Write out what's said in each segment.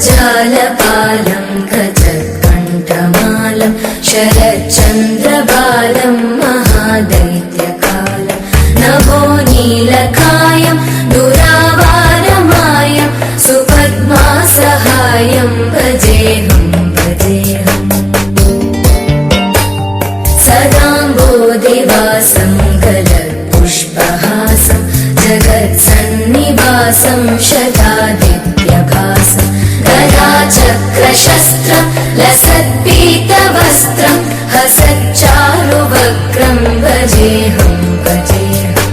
जगज्जालपालं गजत्कण्ठमालं शरच्चन्द्रबालं महादैत्यकालं नभो नीलकायं दुरावारमायं सुपद्मासहायं भजेऽहं भजेऽहम् सदाम्बोधिवासं गलत्पुष्पहासं जगत्सन्निवासं शतादित्यभासं गदाचक्रशस्त्रं लसत्पीतवस्त्रं हसच्चारुवक्त्रं भजेऽहं भजेऽहम्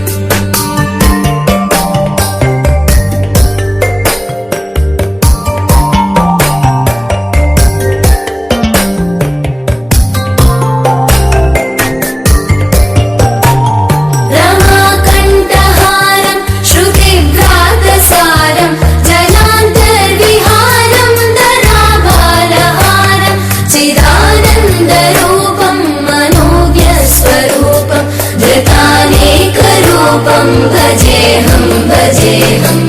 भजेऽहं भजेऽहम्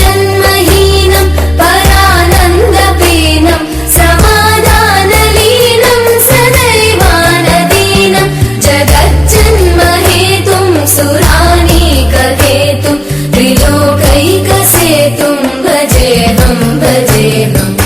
जराजन्महीनं परानन्दपीनं समाधानलीनं सदैवानदीनं जगज्जन्महेतुं सुरानीकहेतुं त्रिलोकैकसेतुं भजेऽहं भजेऽहम्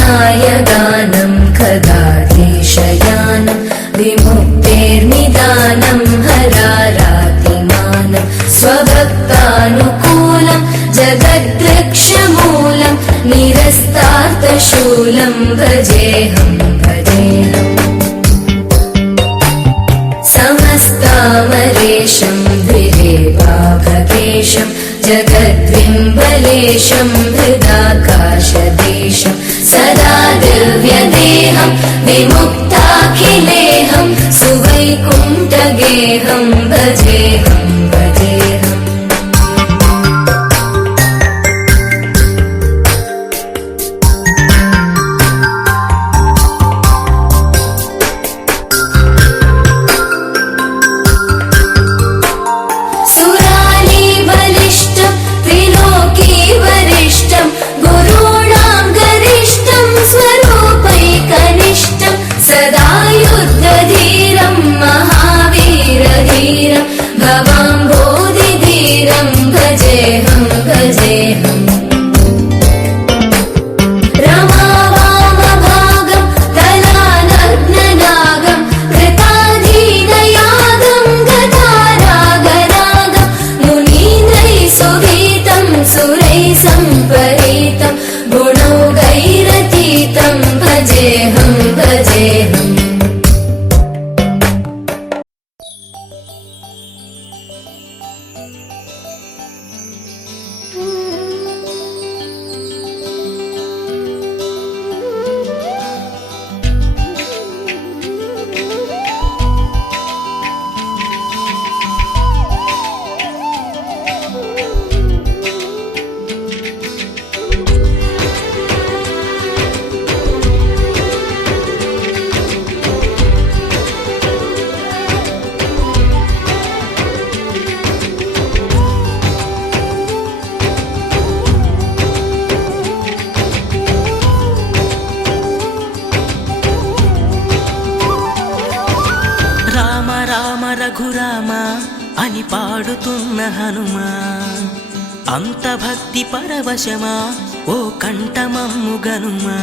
कृताम्नायगानं खगाधीशयानं विमुक्तेर्निदानं हरारातिमानं स्वभक्तानुकूलं जगद्रक्षमूलं निरस्तार्थशूलं भजेऽहं भजेऽहम् समस्तामरेशं द्विरेवाभकेशं जगद्बिम्बलेशं हृदाकाशदेशं सदा दिव्यदेहं विमुक्ताखिलेहं सुवैकुण्ठगेहं भजेऽहं भजेऽहम् सदा युद्धधीरं महावीरधीरं भवाम्बोधिधीरं भजेऽहं भजेऽहम् रमावामभागं कलानग्ननागं कृताधीनयागं गतारागरागं मुनीन्द्रैः सुभीतं सुरैः सम्परीतं गुणौघैरतीतं भजेऽहं भजेऽहम् రఘురామ అని పాడుతున్న హనుమా అంత భక్తి పరవశమా ఓ కంఠమమ్ము గనుమా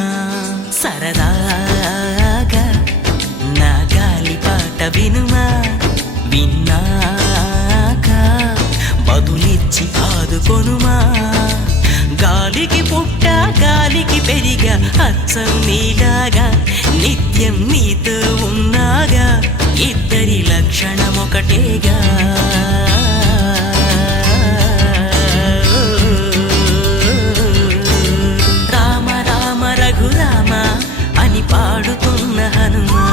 సరదాగా నా గాలి పాట వినుమా విన్నాక బదులిచ్చి ఆదుకొనుమా గాలికి పుట్ట గాలికి పెరిగా అచ్చం నీలాగా నిత్యం నీతో ఉన్నాగా ఇద్దరి లక్షణం ఒకటేగా రామ రామ రఘురామ అని పాడుతున్న హనుమా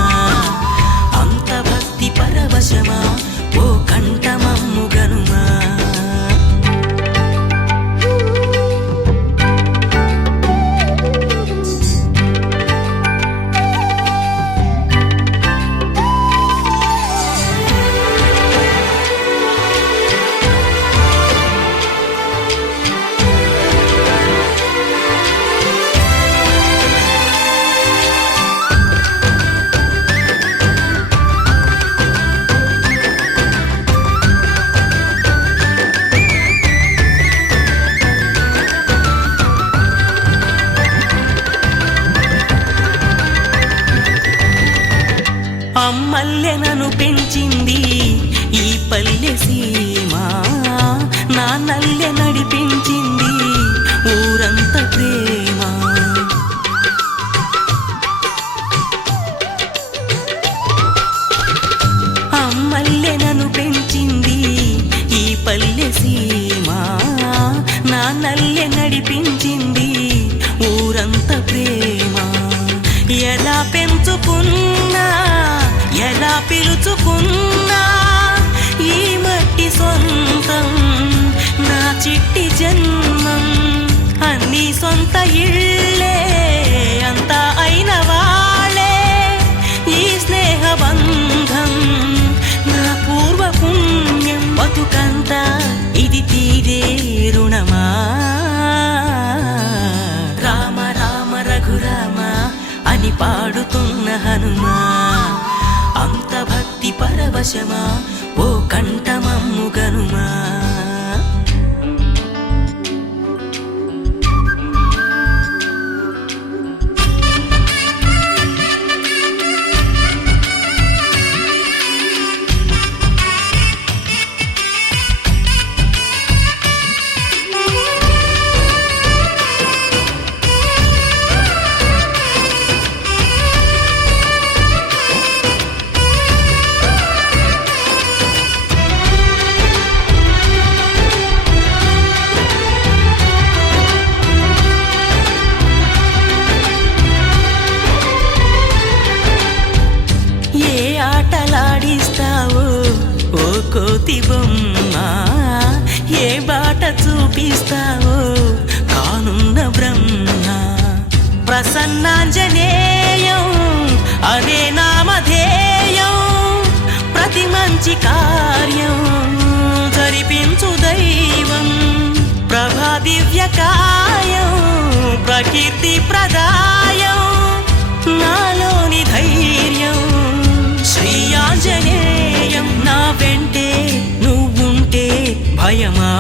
నన్ను పెంచింది ఈ పల్లె సీమ, నా నల్లె నడిపించింది ఊరంత ప్రేమ. అమ్మల్లె నన్ను పెంచింది ఈ పల్లె సీమ, నా నల్లె నడిపించింది ఊరంత ప్రేమ. ఎలా పెంచుకున్నా ఎలా పిలుచుకున్నా ఈ మట్టి సొంతం, నా చిట్టి జన్మం. అన్ని సొంత ఇళ్ళే అంతా అయిన వాళ్ళే ఈ స్నేహ బంధం, నా పూర్వ పుణ్యం. బతుకంతా ఇది తీరే రుణమా. రామ రామ రఘురామ అని పాడుతున్న హనుమా, అంత భక్తి పరవశమా ఓ కంఠమమ్ము గనుమా. కోతి బొమ్మ ఏ బాట చూపిస్తావో కానున్న బ్రహ్మ. ప్రసన్నాంజనేయం అనే నామధేయం, ప్రతి మంచి కార్యం జరిపించు దైవం. ప్రభా దివ్యకాయం ప్రకీర్తి ప్రదాయం, నాలోని ధైర్యం శ్రీ ఆంజనేయం. నా వెంటే నువ్వుంటే భయమా.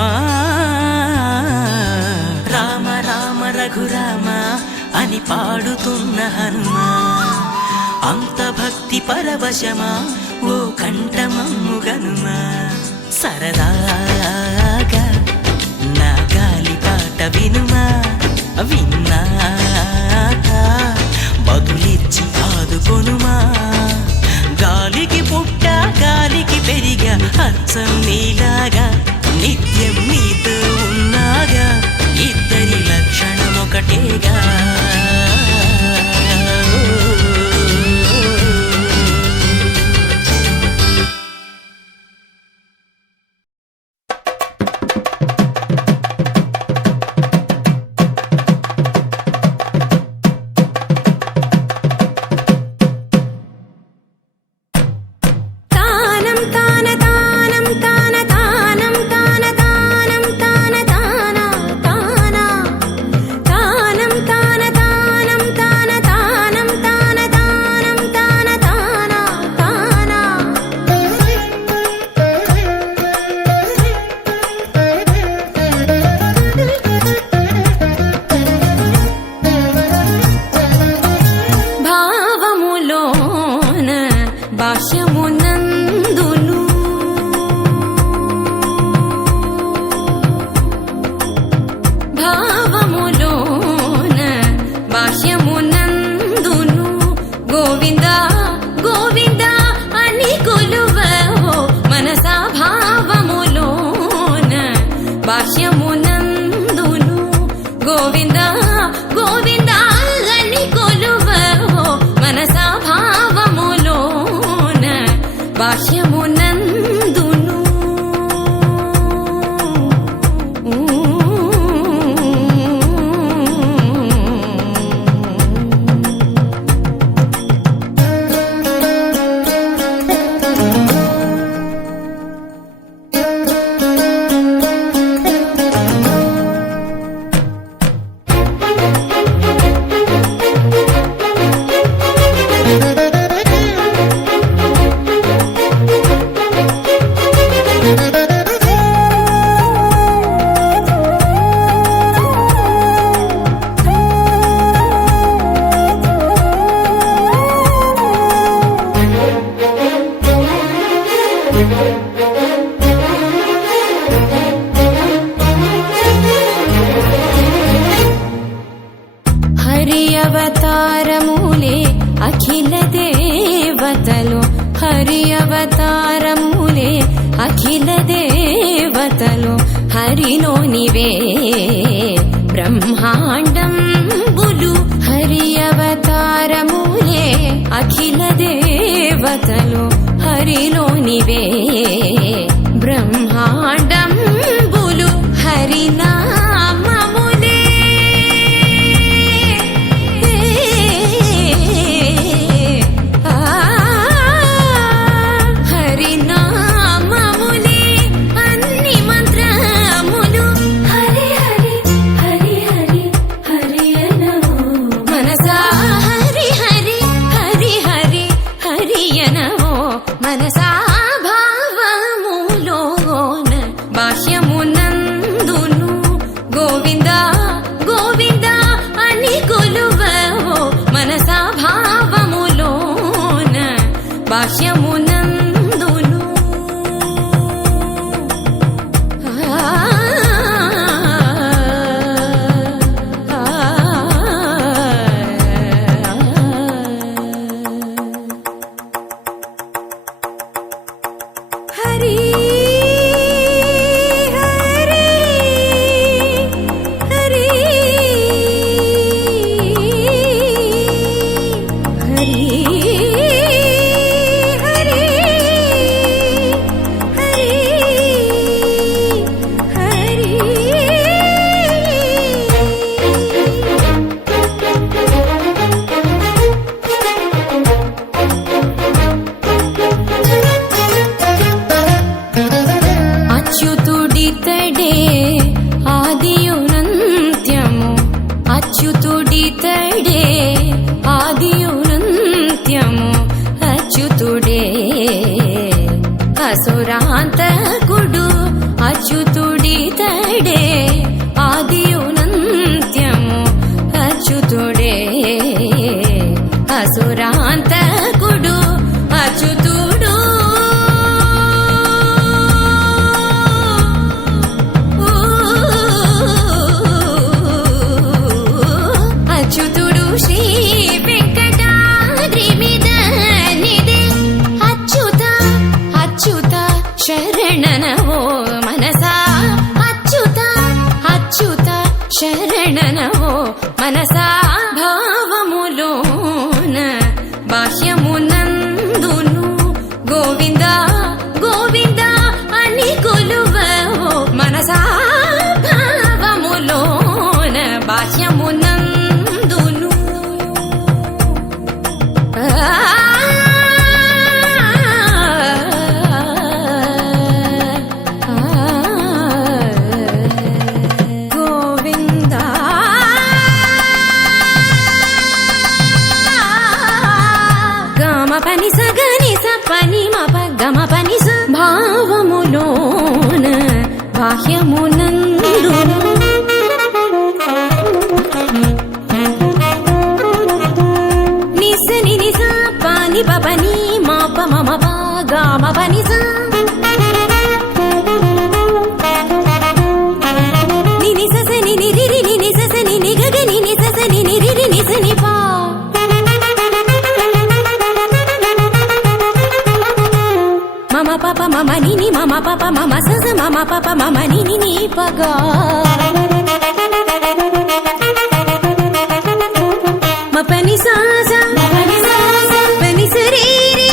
రామ రామ రఘురామ అని పాడుతున్న హనుమా, అంత భక్తి పరవశమా ఓ కంఠమమ్ము గనుమా. సరదాగా నా గాలి పాట వినుమా, విన్నాక బదులిచ్చి ఆదుకొనుమా. గాలికి పుట్ట గాలికి పెరిగా అచ్చం నీలాగా, నిత్యం నీతో ఉన్నాగా, ఇద్దరి లక్షణం ఒకటేగా. దేవతలు హరి అవతారములే అఖిల దేవతలు హరిలోనివే బ్రహ్మాండంబులు హరి అవతారములే అఖిల దేవతలు హరిలోనివే బ్రహ్మాండంబులు హరినామములే హరినామములే అన్ని మంత్రములు హరి హరి హరి హరి హరి అనవో మనసా హరి హరి హరి హరి హరి అనవో మనసా భావములోన బాహ్యమునందును గోవింద గోవింద అని కొలువవో మనసా భావములోన బాహ్యమునందును హరి హరి హరి హరి హరి హరి అచ్యుతుడితడే ఆదియునంత్యము అచ్యుతుడితడే ఆదియునంత్యము అచ్యుతుడే అసురాంతకుడు అచ్యుతుడితడే ఆదియునంత్యము అచ్యుతుడే అసురాంతకుడు అచ్యుతుడు అచ్యుతుడు శ్రీ వెంకటాద్రి మీద నిదే అచ్యుత అచ్యుత శరణనవో మనసా అచ్యుత అచ్యుత శరణనవో మనసా భావములోన బాహ్యమునందును గోవింద గోవింద అని కొలువవో మనసా భావములోన బాహ్యమునందును గోవింద గమ పని సగని స పని మప గమ పని స భావములోన బాహ్యమునందును నిసని నిస పాని పని మాప మమ పా గమ పని స నిని ససని నిరి నిని ససని నిగగని ని ససని నిరి నిసని పా మమ పాప మమ నిని మమ పాప మమ సస మమ పాప మమ నిని ని పగా మపని సాసా పని సరీరి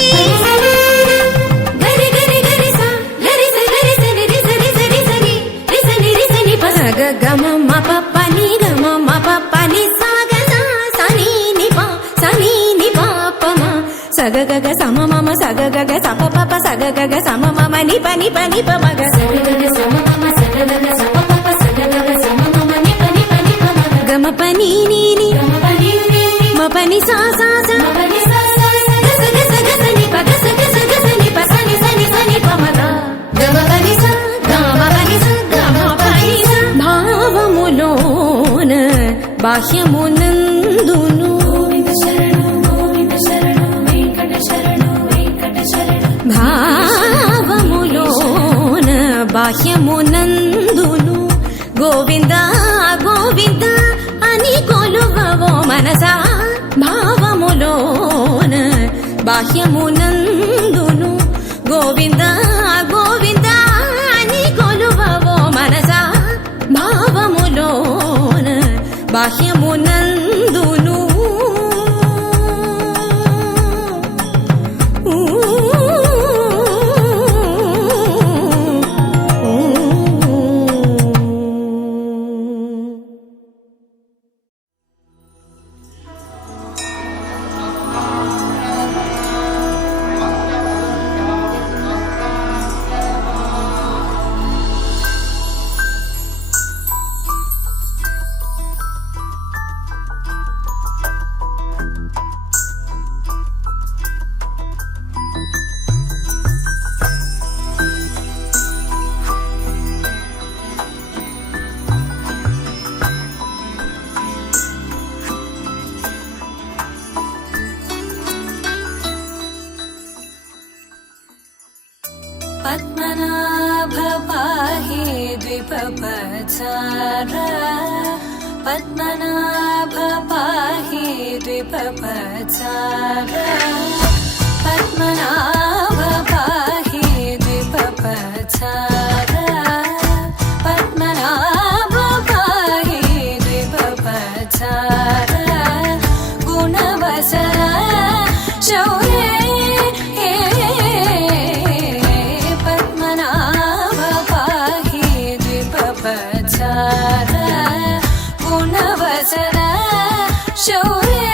గరి గరి గరి సా గరి స గరి స రి స రి స రి స రి రి స ని రి స ని ప స గ గ మ మ ప ప ని గ మ మ ప ప ని సా గ సా స ని ని ప స ని ని ప ప మ స గ గ గ స మ మ మ స గ గ గ స ప ప ప స గ గ గ స మ మ మ ని ప ని ప ని ప మ గ స గ గ గ స మ మ మ స గ గ గ స ప ప ప స గ గ గ స మ మ మ ని ప ని ప ని ప మ గ మ ప ని ని ని మ ప ని సా సా సా గ స గ స గ స ని ప గ స గ స గ స ని ప స ని స ని స ని ప మ గ గ మ ప ని స గ మ ప ని స గ మ ప ని స భావములోన బాహ్యమునందును గోవింద శరణు వెంకట శరణు భావములోన బాహ్యమునందును గోవింద గోవింద అని కొలువవో మనసా భావములోన బాహ్యమునందును గోవింద గోవింద అని కొలువవో మనసా భావములోన బాహ్యమునందును पद्मनाभ पाहि द्विपपचार पद्मनाभ पाहि द्विपपचार पद्मनाभ पाहि द्विपपचार पद्मनाभ पाहि द्विपपचार गुणवसर शौर्ये गुणवसर शौर्ये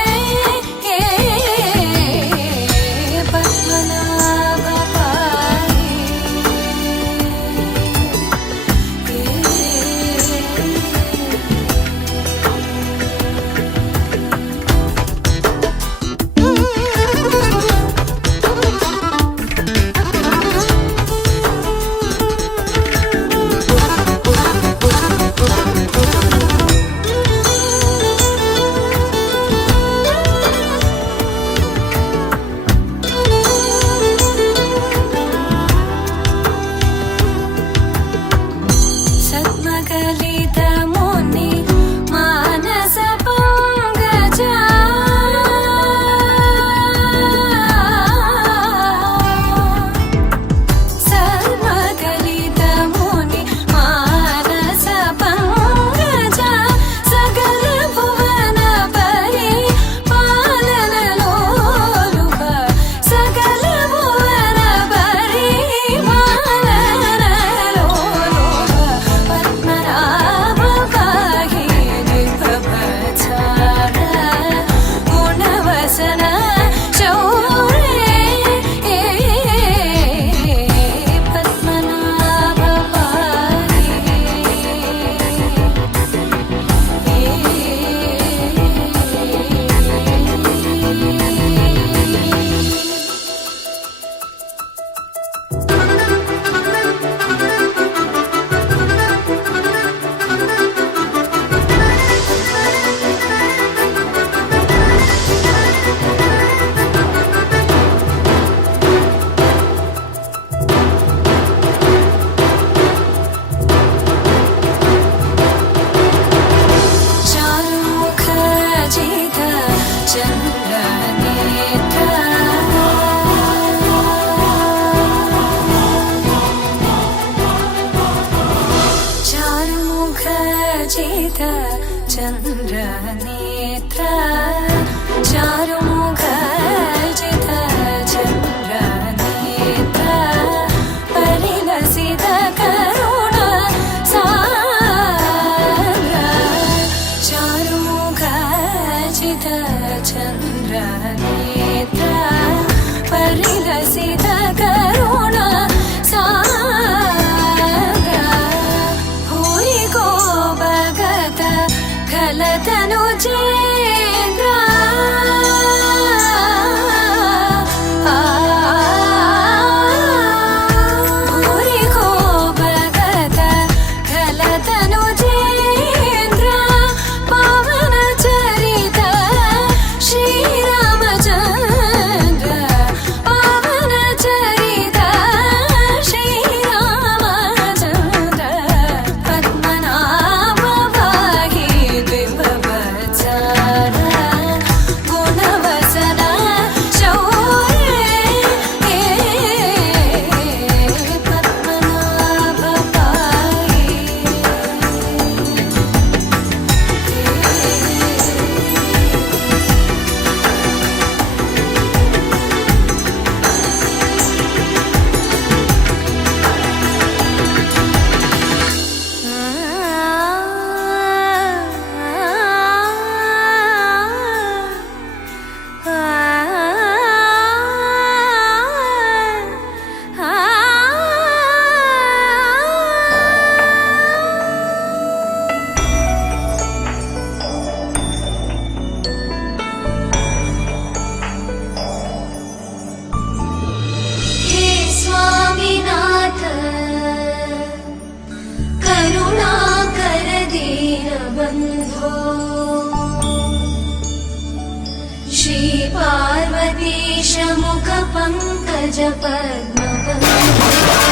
वेशमुख पङ्कज पद्मपङ्कज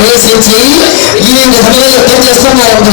వేసించి ఈ విధంగా యుద్ధం చేస్తున్నారు.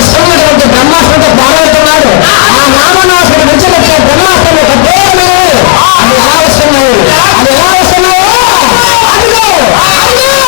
వస్తున్నటువంటి బ్రహ్మాస్త్రంతో పాల్గొంటున్నాడు. ఆ రామనాథుడు విడిచిపెట్టే బ్రహ్మాస్త్రం ఒక పేరు అది ఎలా వస్తున్నాయి, అది ఎలా వస్తున్నాయో అదిగో, అదిగో.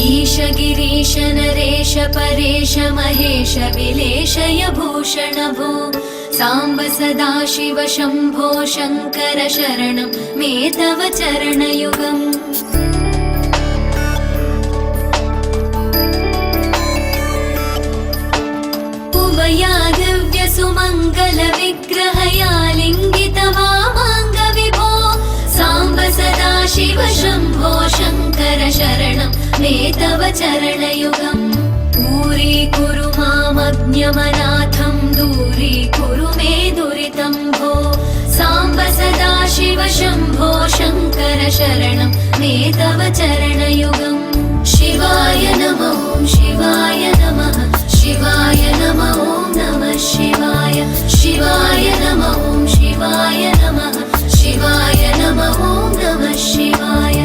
ईश गिरीश नरेश परेश महेश विलेशय भूषण भो साम्ब सदा शिव शम्भो शङ्कर शरणं मे तव चरणयुगम् उमया दिव्य सुमङ्गल विग्रहया लिङ्गित वामाङ्ग विभो साम्ब सदा शिव शम्भो शङ्कर शरणं मे तव चरणयुगम् दूरीकुरु मामज्ञमनाथं दूरीकुरु मे दुरितं भो साम्ब सदा शिव शम्भो शङ्कर शरणं मे तव चरणयुगम् शिवाय नमः शिवाय नमः शिवाय नमः नमः शिवाय शिवाय नमः शिवाय नमः शिवाय नमः नमः शिवाय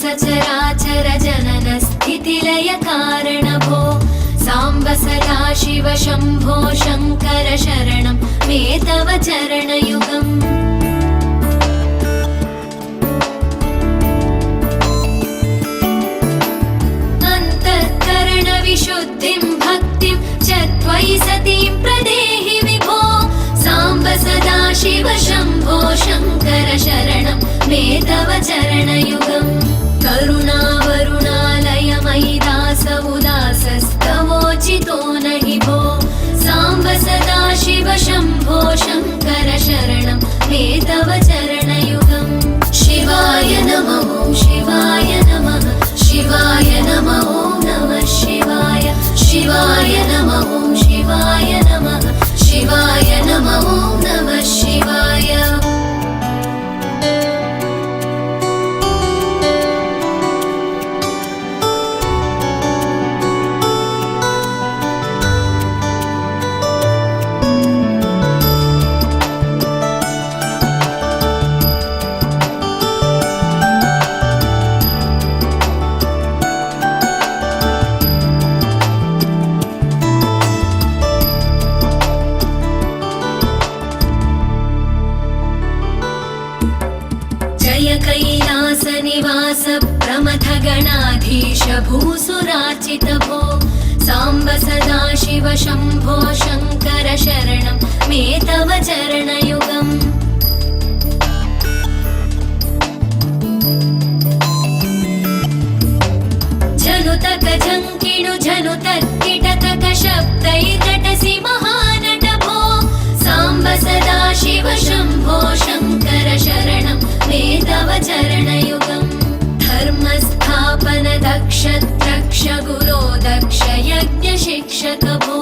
सचराचर जनन स्थितिलय कारण भो साम्ब सदा शिव शम्भो शङ्कर शरणं मे तव चरणयुगम् अन्तःकरण विशुद्धिं भक्तिं च त्वयि सतीं प्रदेहि विभो साम्ब सदा शिव शम्भो शङ्कर शरणं मे तव चरणयुगम् करुणावरुणालय मयि दास उदासस्तवोचितो नहि भो साम्ब सदा शिव शम्भो शङ्कर शरणं मे तव चरणयुगम् शिवाय नमः शिवाय नमः शिवाय नमः नमः शिवाय शिवाय नमः शिवाय नमः शिवाय नमः नमः शिवाय कैलासनिवास प्रमथ गणाधीश भूसुरार्चित भो साम्ब सदा शिव शम्भो शङ्कर शरणं मे तव चरणयुगम् जनुतक जङ्किणु जनुतत्किटतक शब्दैर्नटसि महानट भो साम्ब सदा शिव शम्भो शङ्कर शरणं मे तव चरणयुगम् धर्मस्थापन दक्ष द्रक्ष गुरो दक्ष यज्ञ शिक्षक भो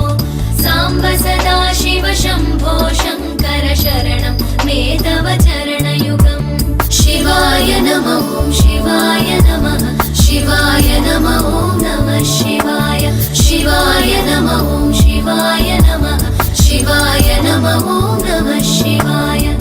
साम्ब सदा शिव शम्भो शङ्कर शरणं मे तव चरणयुगम् शिवाय नमः शिवाय नमः शिवाय नमः नमः शिवाय शिवाय नमः शिवाय नमः शिवाय नमः नमः शिवाय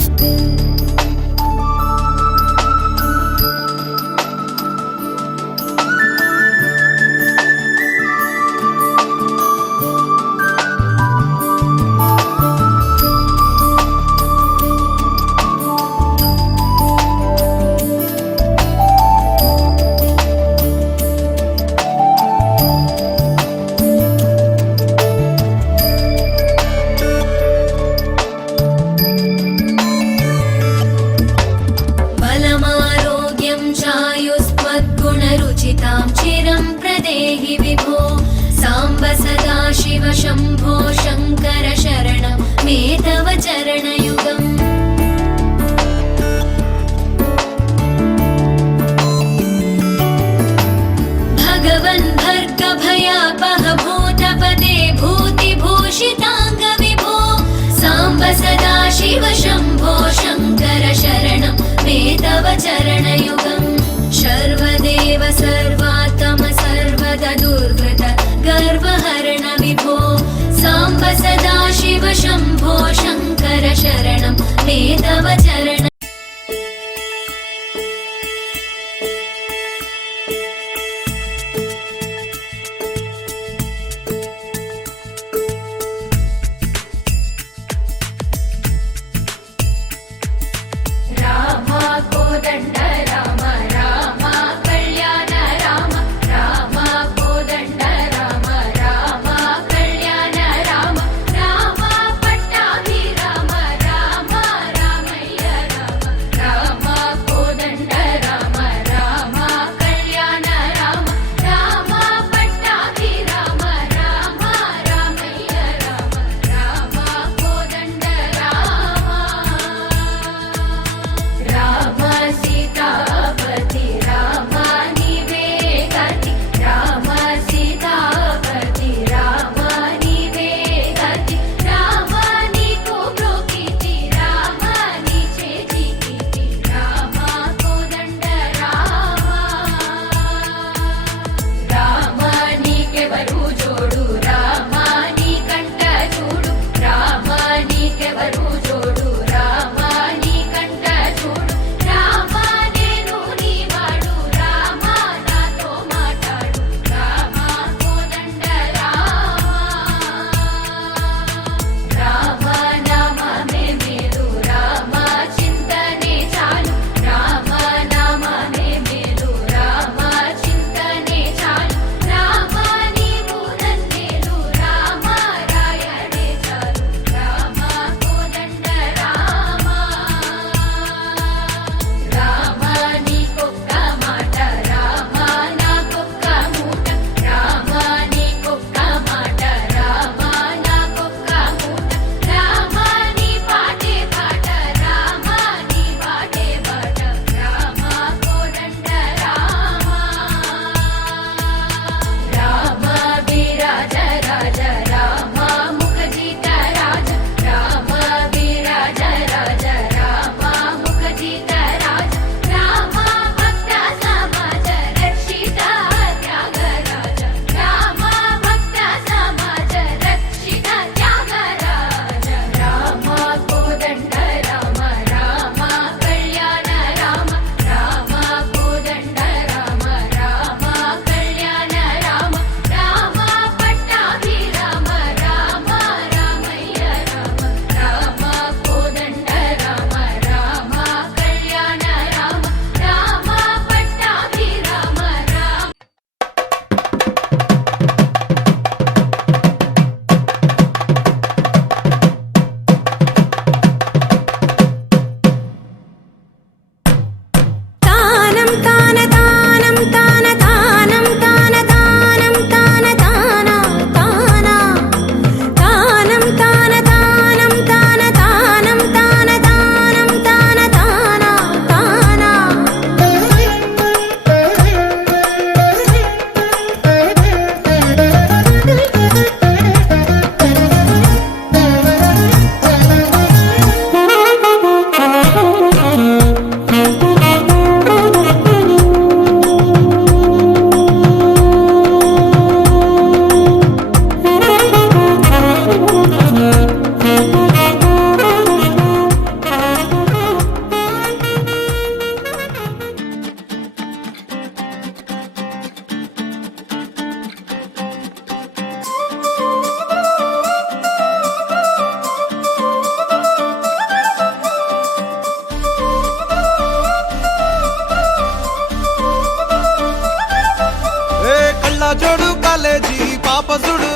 కాలేజీ పాపసుడు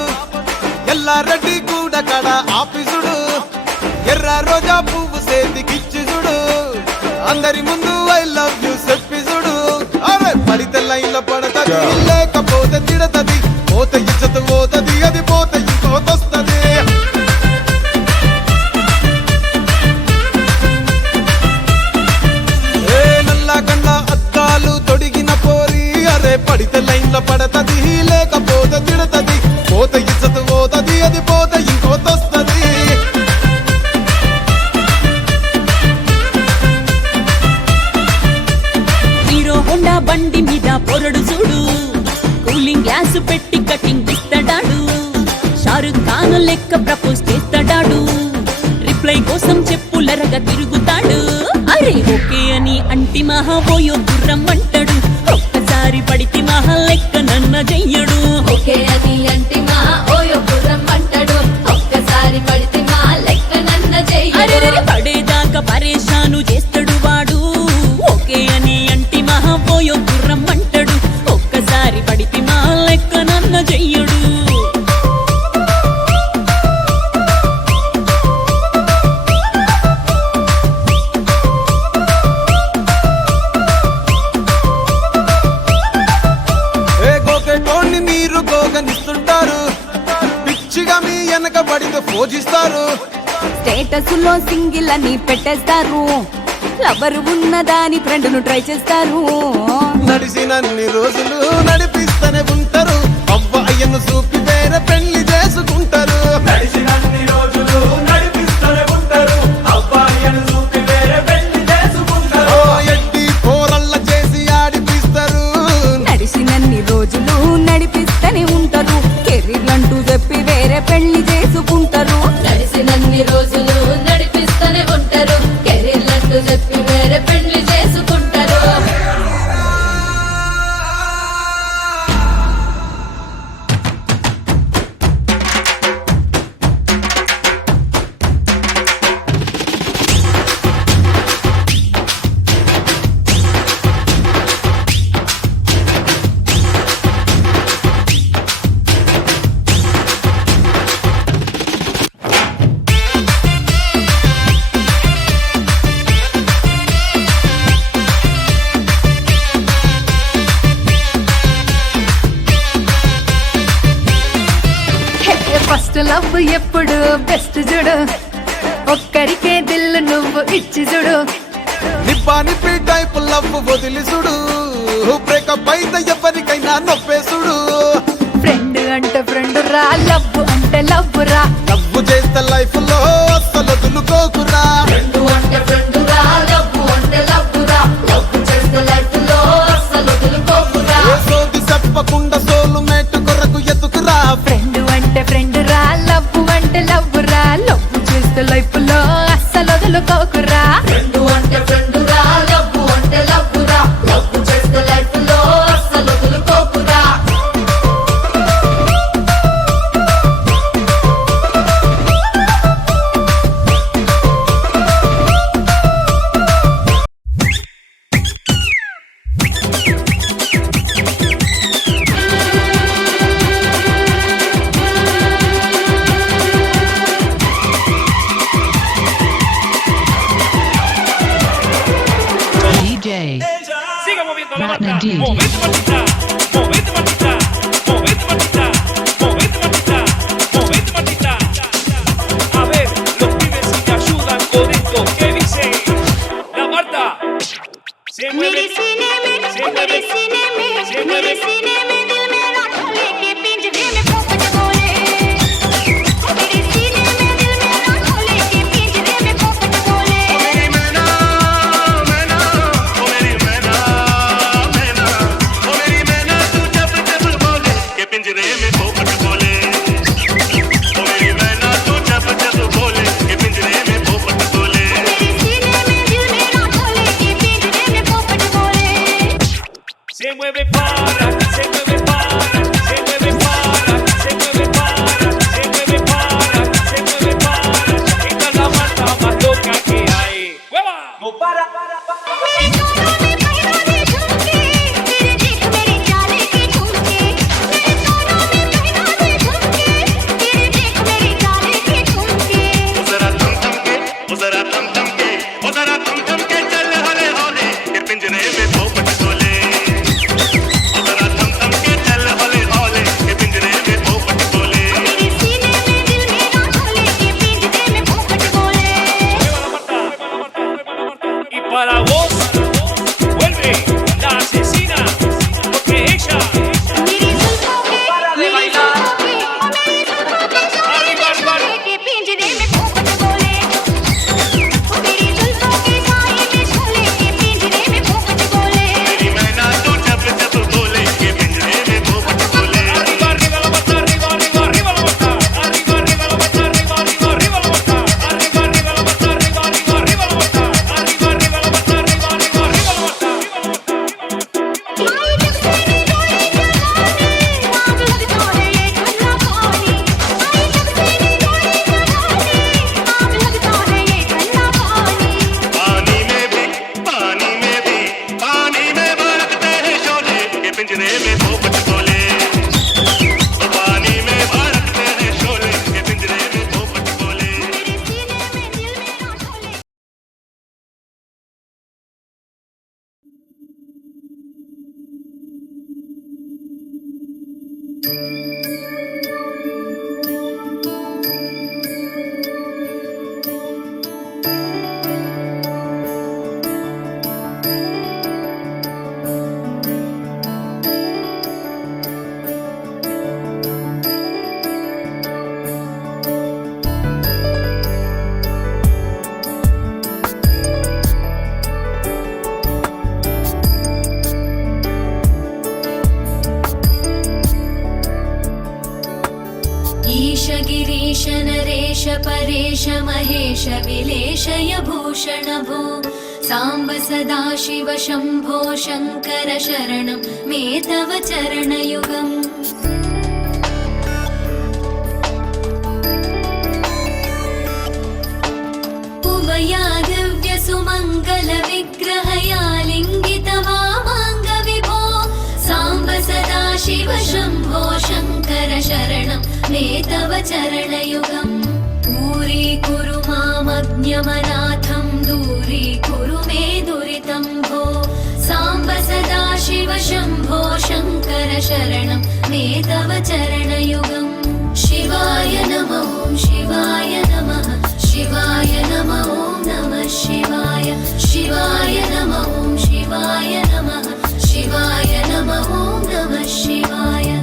ఎల్లారెడ్డి కూడా కడ ఆఫీసుడు ఎర్ర రోజా పువ్వు సేతికిచ్చి చూడు అందరి ముందు ఐ లవ్ యూ చెప్పి చూడు అరే పడితే లైన్లో పడతది లేకపోతే తిడతది పోత ఇచ్చత పోతది అది పోత ఇంకోతొస్తది ఏ నల్ల గండ్ల అద్దాలు తొడిగిన పోరి అరే పడితే లైన్లో పడతది లేకపోతే తిడతది పోత ఇచ్చత పోతది అది పోత ఇంకోతొస్తది హోండా బండి మీద పొరడు చూడు కూలింగ్ గ్లాస్ పెట్టి కటింగ్ ఇస్తాడాడు షారుఖ్ ఖాన్ లెక్క ప్రపోజ్ చేస్తాడాడు రిప్లై కోసం చెప్పులరగా తిరుగుతాడు అరే ఓకే అని అంటి మహా పోయో గుర్రం అంటాడు ఒక్కసారి పడితే మహా లెక్క నన్న చెయ్యడు ఓకే అని అంటే మా ఓయో గుర్రం అంటాడు ఒక్కసారి పడితే మా లెక్క నన్న అరే చెయ్యడు పడేదాకా పరేషాను చేస్తాడు వాడు ఓకే అని అంటి మహా పోయో గుర్రం అంటాడు ఒక్కసారి పడితే మా లెక్క నన్న చెయ్యడు ఏ గోకెటోన్ని మీరు గోగనిస్తుంటారు పిచ్చిగా మీ వెనక పడితే పూజిస్తారు స్టేటస్ లో సింగిల్ అని పెట్టేస్తారు లవర్ ఉన్నదాని ఫ్రెండ్ ను ట్రై చేస్తారు నడిచినన్ని రోజులు నడిపిస్తూనే ఉంటారు అవ్వయ్యను చూపి వేరే పెళ్లి చేసుకుంటారు నడిచినన్ని రోజులు నడిపిస్తూనే ఉంటారు అబ్బాయిని చూపి వేరే పెళ్లి చేసుకుంటారు ఓ ఎడ్డి పోరల్ల చేసి ఆడిపిస్తారు నడిచినన్ని రోజులు నడిపిస్తూనే ఉంటారు కెరీర్ అంటూ చెప్పి వేరే పెళ్లి చేసుకుంటారు నడిసినన్ని రోజులు నడిపిస్తూనే ఉంటారు కెరీర్లంటూ చెప్పి వేరే పెళ్లి చేసుకుంటారు ఫస్ట్ లవ్ ఎప్పుడు బెస్ట్ చూడు ఒక్కరికే దిల్లు నువ్వు ఇచ్చి చూడు నిప్పానిపి టైప్ లవ్ వదిలి చూడు బ్రేకప్ అయితే ఎవరికైనా నొప్పేసుడు ఫ్రెండ్ అంటే ఫ్రెండ్ రా లవ్ అంటే లవ్ రా లవ్ చేస్తే లైఫ్ లో అస్సలు వదులుకోకురా ఫ్రెండు అంటే ఫ్రెండు రా లవ్వు అంటే లవ్వు రా లవ్వు చేస్తే లైఫ్ లో అస్సలు వదులుకోకురా ఏ సోది చెప్పకుండా సోలు మేటు కొరకు ఎతుకురా ఫ్రెండ్ అంటే ఫ్రెండ్ రా లవ్ అంటే లవ్ రా లవ్ చేస్తే లైఫ్ లో అస్సలు వదులుకోకురా ఫ్రెండు అంటే ఫ్రెండు రా లవ్వు అంటే లవ్వు రా లవ్వు చేస్తే లైఫ్ లో అస్సలు వదులుకోకురా Siga moviendo la banda. Movete matita, movete matita, movete matita, movete matita, movete matita. A ver, los pibes si me ayudan con esto, ¿qué dicen? La Marta se mueve, se mueve, se mueve. Se mueve para, se mueve para, se mueve para, se mueve para, se mueve para, se mueve para. Esta es la Marta más loca que hay. ¡Hueva! No para. मेरे परेश महेश विलेशय भूषण भो साम्ब सदाशिव शम्भो शङ्कर शरणं मे तव चरणयुगम् उभयादिव्यसुमङ्गलविग्रहया लिङ्गितवामाङ्गविभो साम्ब सदाशिव शम्भो शङ्कर शरणं मे तव चरणयुगम् दूरीकुरु मामज्ञमनाथं दूरीकुरु मे दुरितं भो साम्ब सदाशिव शम्भो शङ्कर शरणं मे तव चरणयुगम् शिवाय नमः शिवाय नमः शिवाय नमः नमः शिवाय शिवाय नमः शिवाय नमः शिवाय नमः नमः शिवाय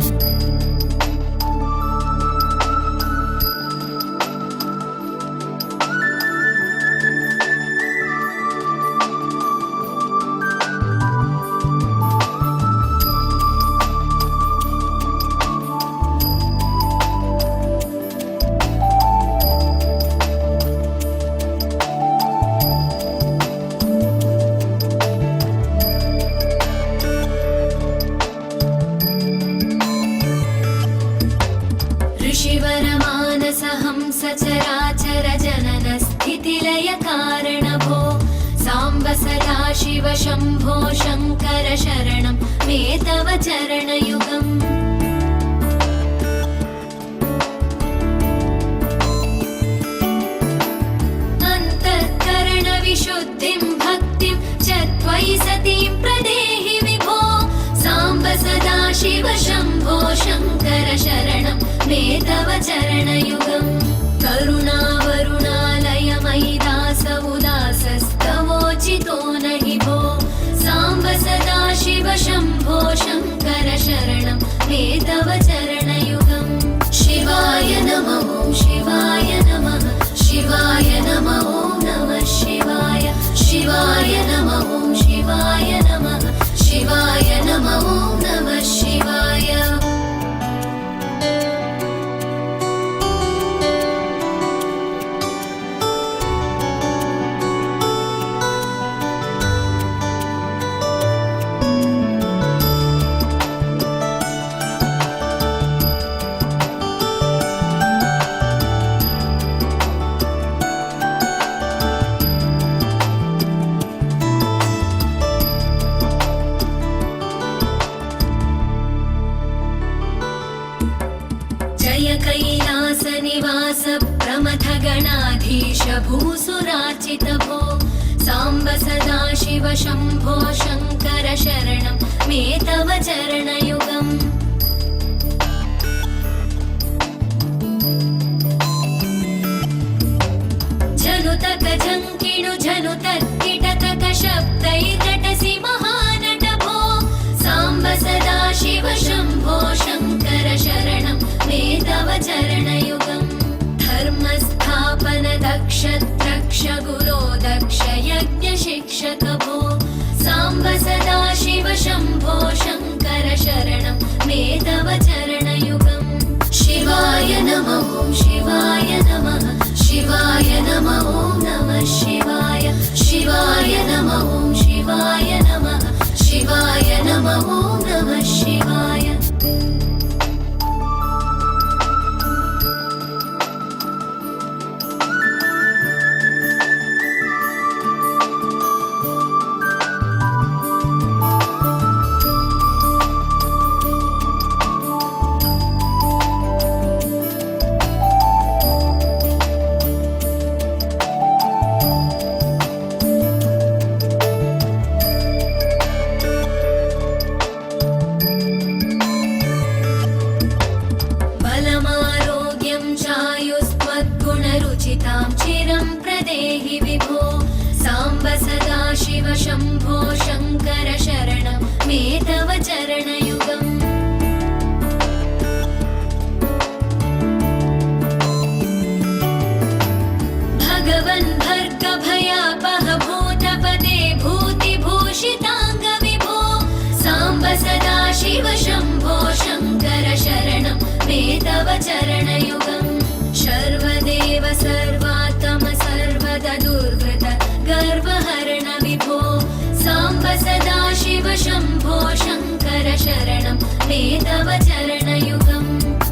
सचराचर जनन स्थितिलय कारण भो साम्ब सदाशिव शम्भो शङ्कर शरणं मे तव चरणयुगम् अन्तःकरण विशुद्धिं भक्तिं च त्वयि सतीं प्रदेहि विभो साम्ब सदाशिव शम्भो शङ्कर शरणं मे तव चरणयुगम् करुणावरुणालय मयि दास उदासस्तवोचितो नहि भो साम्ब सदाशिव शम्भो शङ्कर शरणं मे तव चरणयुगम् शिवाय नमः शिवाय नमः शिवाय नमः नमः शिवाय शिवाय नमः शिवाय नमः शिवाय नमः नमः शिवाय रक्षित भो साम्ब सदा शिव शम्भो शङ्कर शरणं मे तव चरणयुगम् झनुतक झङ्किणु झनुतक्किटतक शब्दैर्नटसि महानट भो साम्ब सदा शिव शम्भो शङ्कर शरणं मे तव चरणयुगम् धर्मस्थापन दक्ष द्रक्ष गुरो दक्ष यज्ञ शिक्षक भो साम्ब सदा शिव शम्भो शङ्कर शरणं मे तव चरणयुगम् शिवाय नमः शिवाय नमः शिवाय नमः नमः शिवाय शिवाय नमः शिवाय नमः शिवाय नमः नमः शिवाय चितां चिरं प्रदेहि विभो साम्ब सदा शिव शम्भो शङ्कर शरणं मे तव चरणयुगम् भगवन् भर्ग भयापह भूतपदे भूतिभूषिताङ्ग विभो साम्ब सदा शिव शम्भो शङ्कर शरणं मे तव चरणयुगम् सर्वदेव सर्वात्म सर्वदा दुर्वृत गर्वहरण विभो साम्ब सदा शिव शम्भो शङ्कर शरणं मे तव चरणयुगम्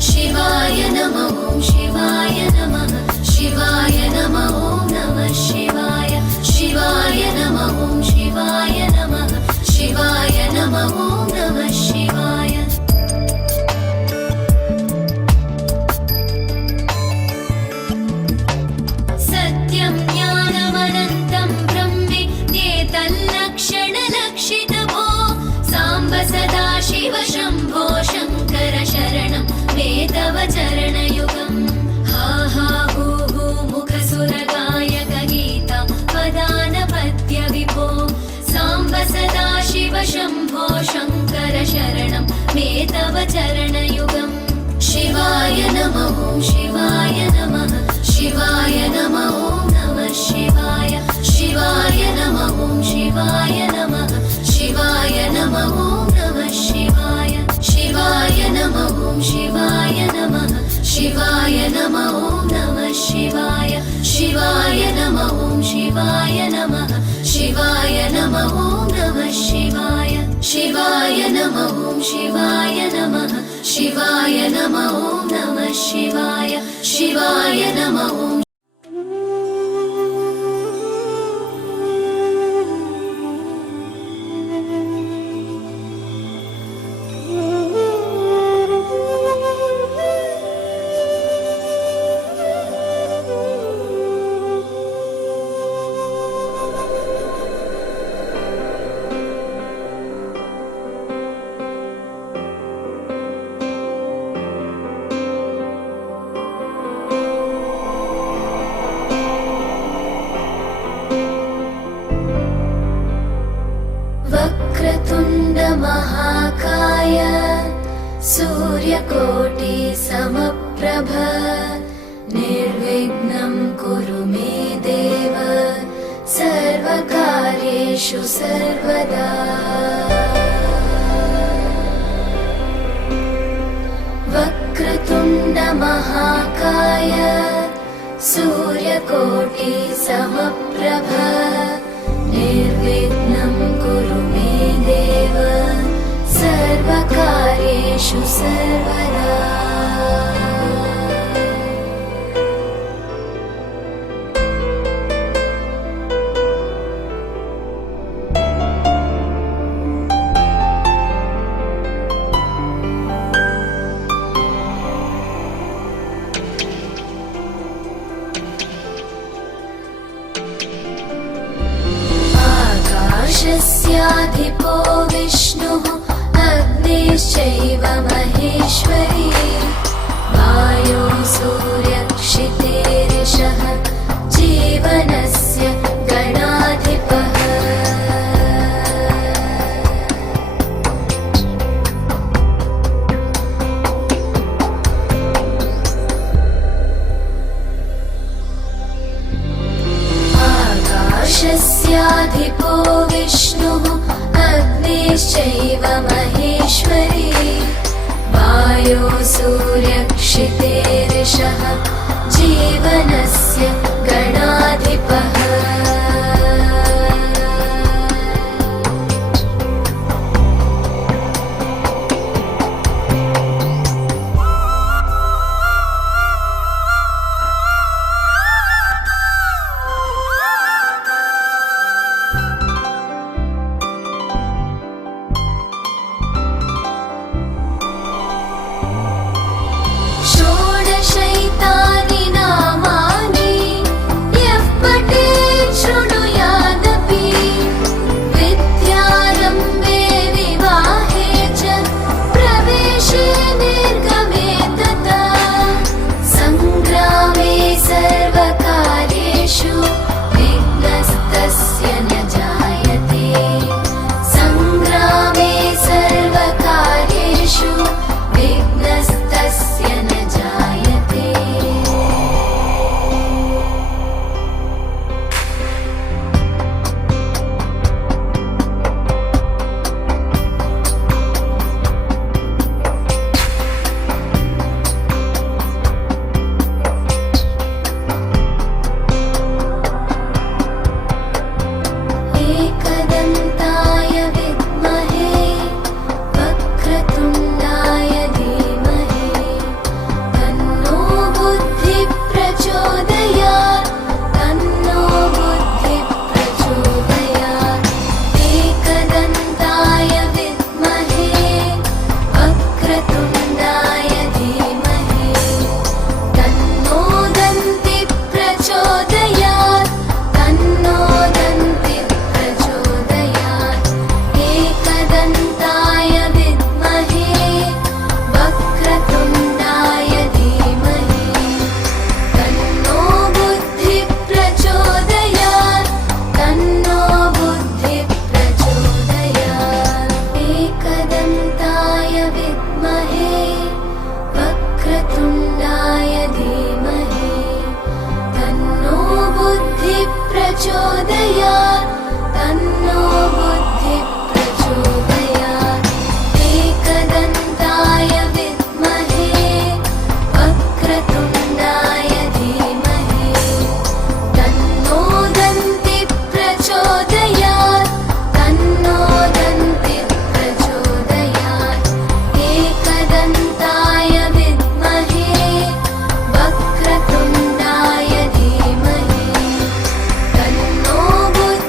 शिवाय नमः शिवाय नमः शिवाय नमः नमः शिवाय शिवाय नमः शिवाय नमः शिवाय नमः नमः शिवाय सत्यं ज्ञानमनन्तं ब्रह्मेतल्लक्षणलक्षित भो साम्ब सदा शिव शम्भो शङ्कर शरणं मे तव चरणयुगम् हा हा हू हू मुखसुरगायक गीता पदानपत्य विभो साम्ब सदा शिव शम्भो शङ्कर शरणं मे तव चरणयुगम् शिवाय नमः शिवाय नमः शिवाय नमः नमः शिवाय शिवाय नमः शिवाय नमः शिवाय नमः नमः शिवाय शिवाय नमः शिवाय नमः शिवाय नमः नमः शिवाय शिवाय नमः शिवाय नमः शिवाय नमः नमः शिवाय शिवाय नमः शिवाय नमः शिवाय नमः नमः शिवाय शिवाय नमः वक्रतुण्ड महाकाय सूर्यकोटि समप्रभ निर्विघ्नं कुरु मे देव सर्वकार्येषु सर्वदा वक्रतुण्ड महाकाय सूर्यकोटि समप्रभ निर्विघ्नं कुरु मे देव सर्वकार्येषु सर्वदा आकाशस्याधिपो विष्णुः अग्निश्चैव महेश्वरी वायो सूर्यक्षितेरिषः जीवनस्य गणाधिपः आकाशस्याधिपो विष्णुः अग्निश्चैव महेश्वरी वायो सूर्यक्षितेरिषः जीवनस्य गणाधिपः षोडशैतानि नामानि यः पठेत् शृणुयादपि विद्यारम्भे विवाहे च प्रवेशे निर्गमे तथा सङ्ग्रामे सर्वकार्येषु विघ्नस्तस्य न जायते सङ्ग्रामे सर्वकार्येषु विघ्नस्तस्य न जायते एकदन्ताय विद्महे वक्रतुण्डाय धीमहि तन्नो बुद्धिः प्रचोदयात् तन्नो बुद्धिः प्रचोदयात् एकदन्ताय विद्महे वक्रतुण्डाय धीमहि तन्नो दन्तिः प्रचोदयात् तन्नो दन्तिः प्रचोदयात् एकदन्ताय विद्महे वक्रतुण्डाय धीमहि तन्नो बुद्धिः प्रचोदयात् तन्नो बुद्धिः प्रचोदयात् एकदन्ताय विद्महे वक्रतुण्डाय धीमहि तन्नो बुद्धिः प्रचोदयात् तन्नो बुद्धिः प्रचोदयात् एकदन्ताय विद्महे वक्रतुण्डाय धीमहि तन्नो दन्तिः प्रचोदयात् तन्नो दन्तिः प्रचोदयात् एकदन्ताय विद्महे वक्रतुण्डाय धीमहि तन्नो बुद्धिः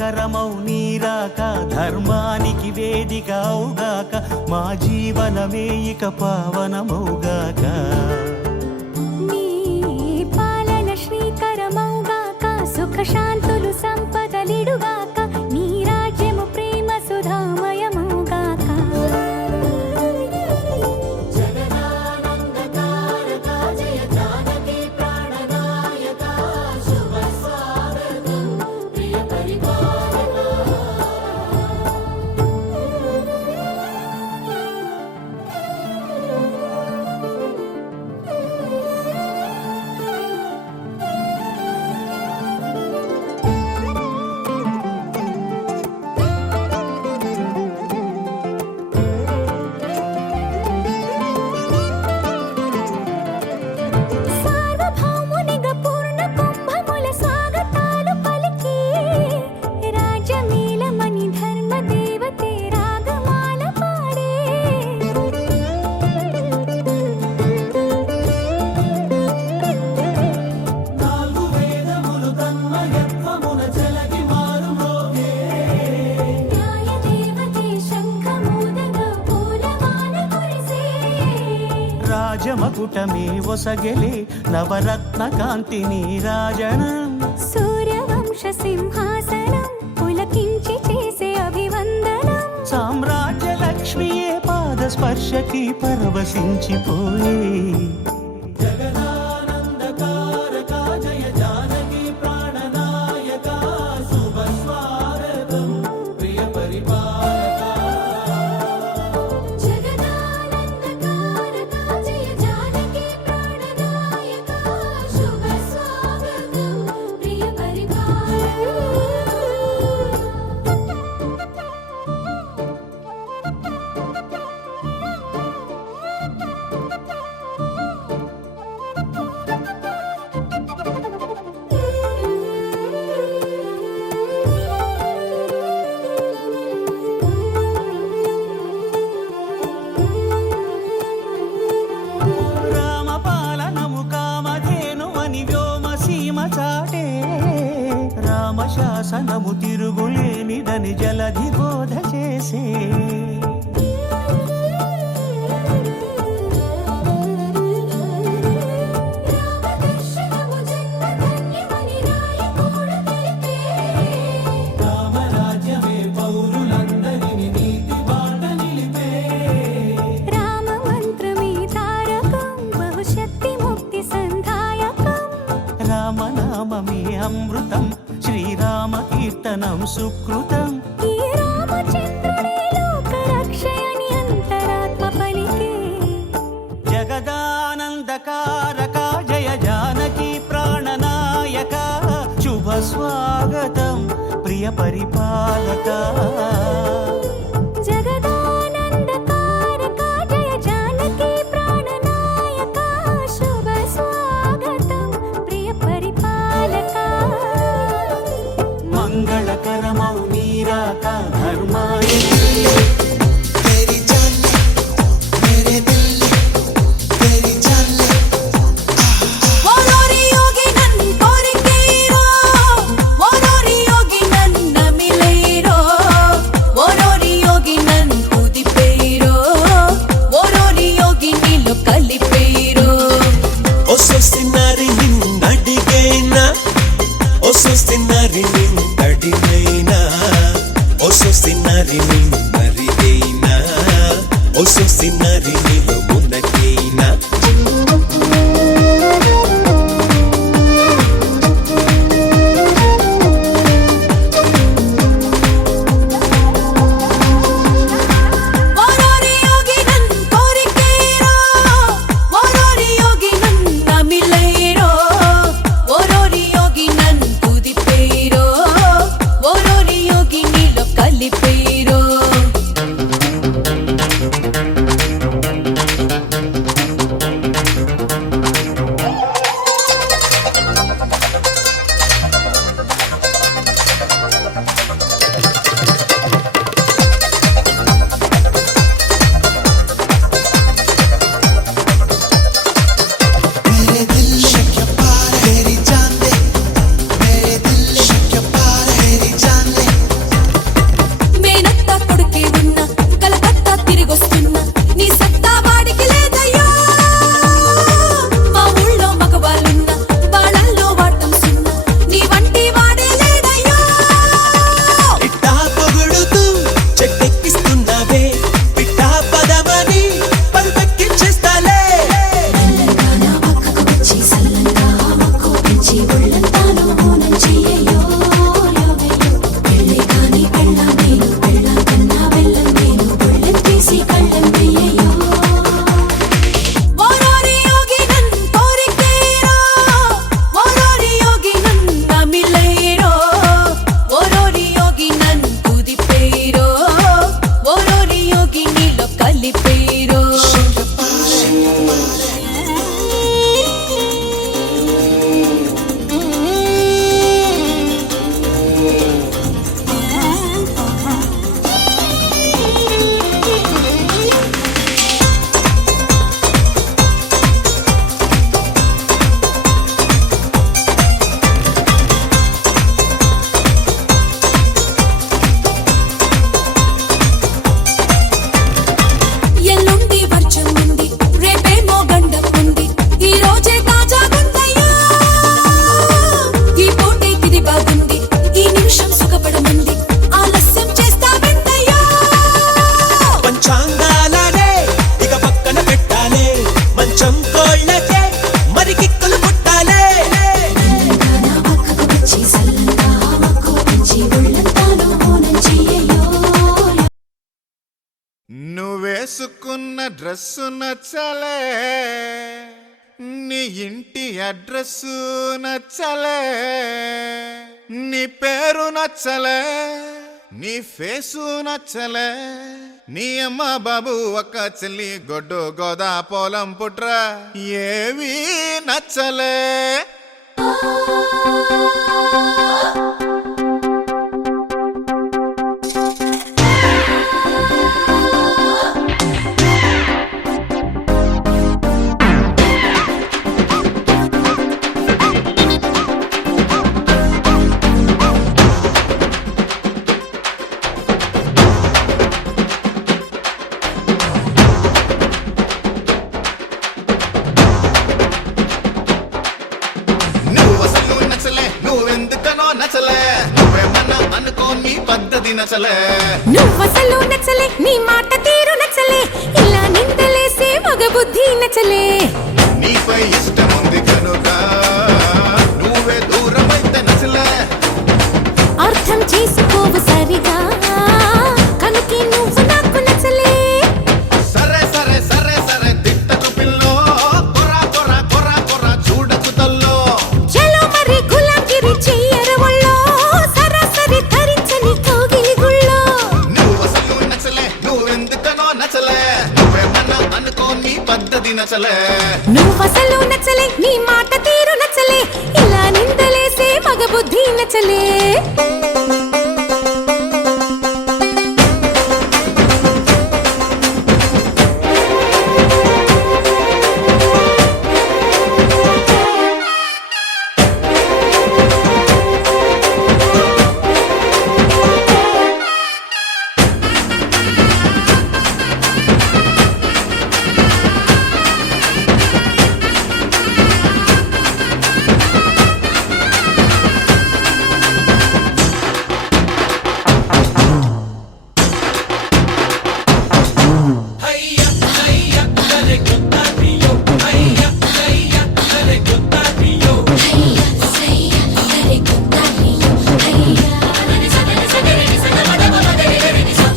మంగళకరమౌ నీరాక ధర్మానికి వేదిక అవుగాక మా జీవనమే ఇక పావనమౌగాక నీ పాలన శ్రీకరమౌగాక సుఖ శాంతులు సంపదలిడుగాక నీ రాజ్యము ప్రేమ సుధామయమౌగాక సార్వభౌమునిగా పూర్ణ కుంభముల స్వాగతాలు పలికి రాజమేళమణి ధర్మ దేవతే రాగమాల పాడే న్యాయ దేవతే శంఖమూదగా పూలవాన కురిసే రాజమకుటమే ఒసగెలే నవరత్న కాంతిని రాజణం సూర్యవంశ సింహాసనం పులకించి చేసే అభివందనం సామ్రాజ్య లక్ష్మియే పాద స్పర్శకి పరవశించిపోయే జగదానందకారక జయ జానకి ప్రాణనాయక శుభ స్వాగతం ప్రియ పరిపాలక రామపాలనము కామధేను అని వ్యోమసీమ చాటే రామశాసనము తిరుగులేనిదని జలధి బోధ చేసే రామదర్శనము జన్మధన్యమని నాయకుడు తెలిపే రామమంత్రమే తారకం బహుశక్తి ముక్తి సంధాయకం రామనామమే అమృతం శ్రీరామ కీర్తనం సుకృతం ఈ రామచంద్రుడే లోకరక్షయని అంతరాత్మ పలికే జగదానందకారక జయ జానకి ప్రాణనాయక శుభ స్వాగతం ప్రియ పరిపాలక జగదానందకారక జయ జానకి ప్రాణనాయక శుభ స్వాగతం ప్రియ పరిపాలక మంగళకరమౌ నీరాక ధర్మానికి ఓరోరి యోగి నన్ కోరికేరో ఓరోరి యోగి నన్ నమిలేరో ఓరోరి యోగి నన్ కుదిపేరో ఓరోరి యోగి నీలో కలిపేరో ఒసొస్తినారి నిన్నడిగైనా ఒసొస్తినారి నిన్నడిగైనా ఒసొస్తినారి నిన్నరిగైనా ఒసొస్తినారి నిలో మునకైనా ఓరోరి యోగి నన్ కోరికేరో ఓరోరి యోగి నన్ నమిలేరో ఓరోరి యోగి నన్ కుదిపేరో ఓరోరి యోగి నీలో కలిపేరో వేసుకున్న డ్రెస్సు నచ్చలే, నీ ఇంటి అడ్రస్సు నచ్చలే, నీ పేరు నచ్చలే, నీ ఫేసు నచ్చలే, నీ అమ్మ బాబు ఒక్క చెల్లి గొడ్డు గోదా పొలం పుట్ర ఏవీ నచ్చలే. నువ్వసలు నచ్చలే, నీ మాట తీరు నచ్చలే, ఇలా నిందలేసే మగ బుద్ధి నచ్చలే. నీపై ఇష్టం ఉంది కనుక నువ్వే దూరమైతే నచ్చలే. అర్థం చేసుకోవు సరిగా కనుకే నువ్వు నాకు నచ్చలే. సరే సరే సరే సరే తిట్టకు పిల్లో, కొరా కొరా కొరా కొరా చూడకు తల్లో. చలో మరి గులాంగిరి చెయ్యర ఒళ్ళో, సరాసరి ధరించని కోగిలి గుళ్ళో. నువ్వసలు నచ్చలే, నువ్వెందుకనో నచ్చలే, నువ్వేమన్నా అనుకో నీ పద్ధతి నచ్చలే. నువ్వసలు నచ్చలే, నీ మాట తీరు నచ్చలే, ఇలా నిందలేసే మగ బుద్ధి నచ్చలే.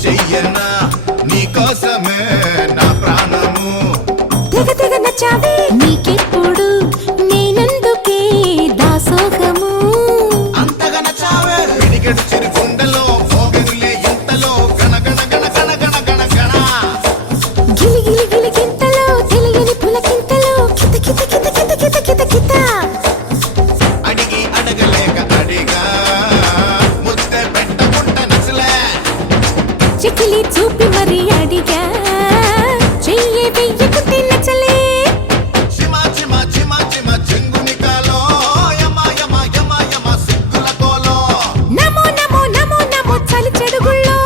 చెయ్యనా నీకోసమే నా ప్రాణము. తెగ తెగ నచ్చావే నీకెప్పుడు, నేనందుకే దాసోహము. అంతగా నచ్చావే పిడికెడు చిరు గుండెలో మోగనులే ఇంతలో గణ గణ గణ గణ గణ గణ గణ. గిలి గిలి గిలి గింతలో తెలియని పులకింతలో కిత కిత కిత కిత కిత కిత కిత. అడిగి అడగలేక అడిగా ముద్దే పెట్టకుంట నచ్చలే. చికిలి చూపి మరి అడిగా, చెయ్యి వెయ్యకుంటే నచ్చలే. చిమ చిమ చిమ చిమ చెంగుని కాలో యమ యమ యమ యమ సిగ్గుల కోలో. నమో నమో నమో నమో చలి చెడుగుళ్ళో,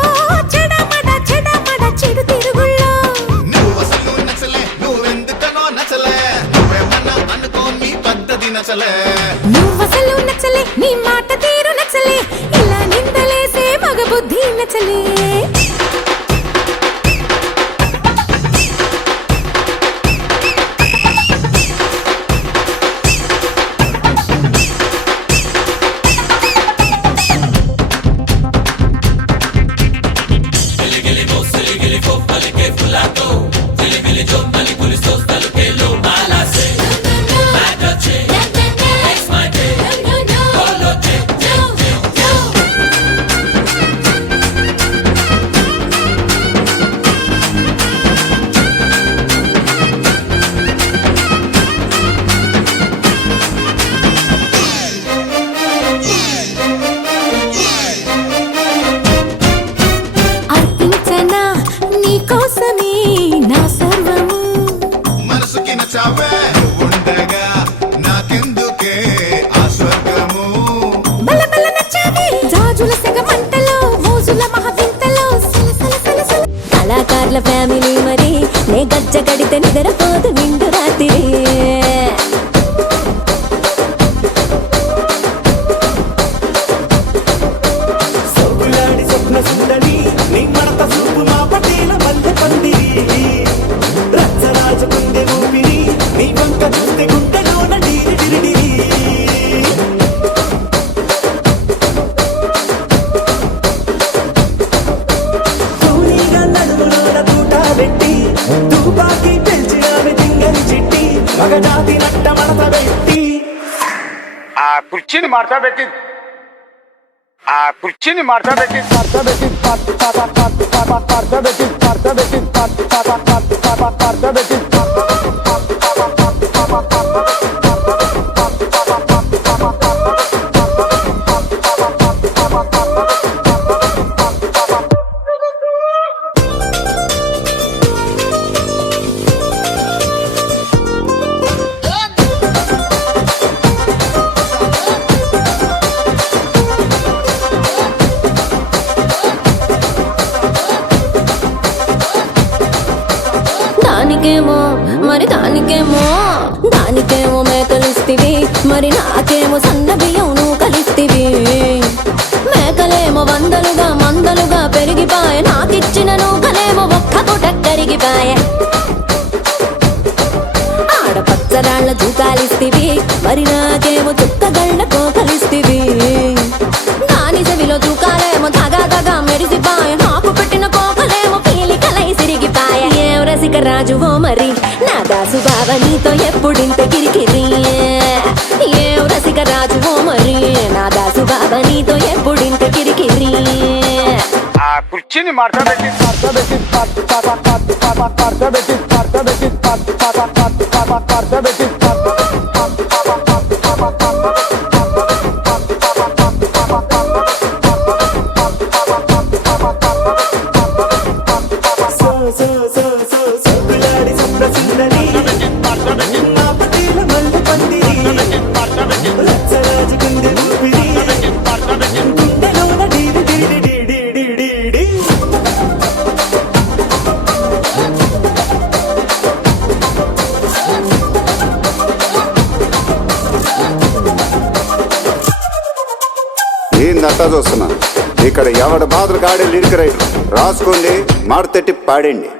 చెడమడ చెడమడ చెడు తిరుగుళ్ళో. నువ్వసలు నచ్చలే, నువ్వెందుకనో నచ్చలే, నువ్వేమన్నా అనుకో నీ పద్ధతి నచ్చలే. నువ్వసలు నచ్చలే, నీ మాట తీరు నచ్చలే, ఇలా నిందలేసే మగ బుద్ధి నచ్చలే. అర్పించనా నీకోసమే నా సర్వము. మనసుకి నచ్చావే ఉండగా నాకెందుకే ఆ స్వర్గము. బలబల నచ్చావే జాజుల సెగ మంటలో, మోజుల మహవింతలో, సలసల సలసల. కళాకారుల ఫ్యామిలీ మరి, నే గజ్జ కడితే నిద్రపోదు నిండు రాత్రి. సొగులాడి స్వప్న సుందరి నీ మడత సూపు మా పటేల మల్లె పందిరి. రచ్చరాజు గుండె ఊపిరి నీ వంక చూస్తే గుండెలోన డీరి డిరిడిరి. కూలీగా నడుములోన తూట పెట్టి తుపాకి పెంచి ఆమె తింగని చిట్టి మగజాతి నట్ట మడత పెట్టి ఆ కుర్చీని మార్చా పెట్టి దానికేమో దానికేమో మేకలిస్తివి, మరి నాకేమో సన్న బియ్యం నువ్వు కలిస్తివి. మేకలేమో మందలుగా పెరిగిపాయ, నాకిచ్చిన నూకలేమో ఒక్క పూట కరిగిపాయ. ఆడపచ్చరాళ్ళ జూకాలిస్తివి, మరి నాకేమో చుక్కగళ్ళ కోకలిస్తివి. దాని చెవిలో జూకాలేమో దగా మెరిసిపాయ, నాకు పెట్టిన కోకలేమో పీలికలై సిరిగిపాయ. ఏం రసిక రాజువో మరి నా దాసు బావ నీతో ఎప్పుడింత కిరికిరి. ఏం రసిక రాజువో మరి నా దాసు బావ నీతో ఎప్పుడింత కిరికిరి. ఆ కుర్చీని మార్చా పెట్టి సొగ్గులాడి స్వప్న సుందరి నా పటేల మల్లె పందిరి రచ్చరాజు గుండె ఊపిరి గుండెలోన డీడి డీడి డీడి డీడి డీ. ఏందంతా చూస్తున్నా ఇక్కడ ఎవడ బాధలు కాడే లిరిక్ రైటర్ రాసుకోండి మాడతెట్టి పాడండి.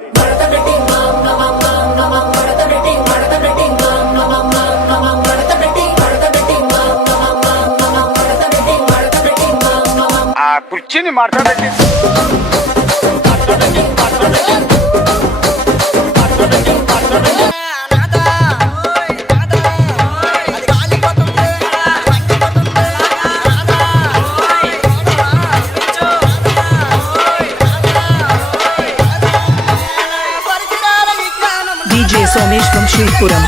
ఆ కుర్చీని మార్చా పెట్టి DJ Somesh from Shripuram.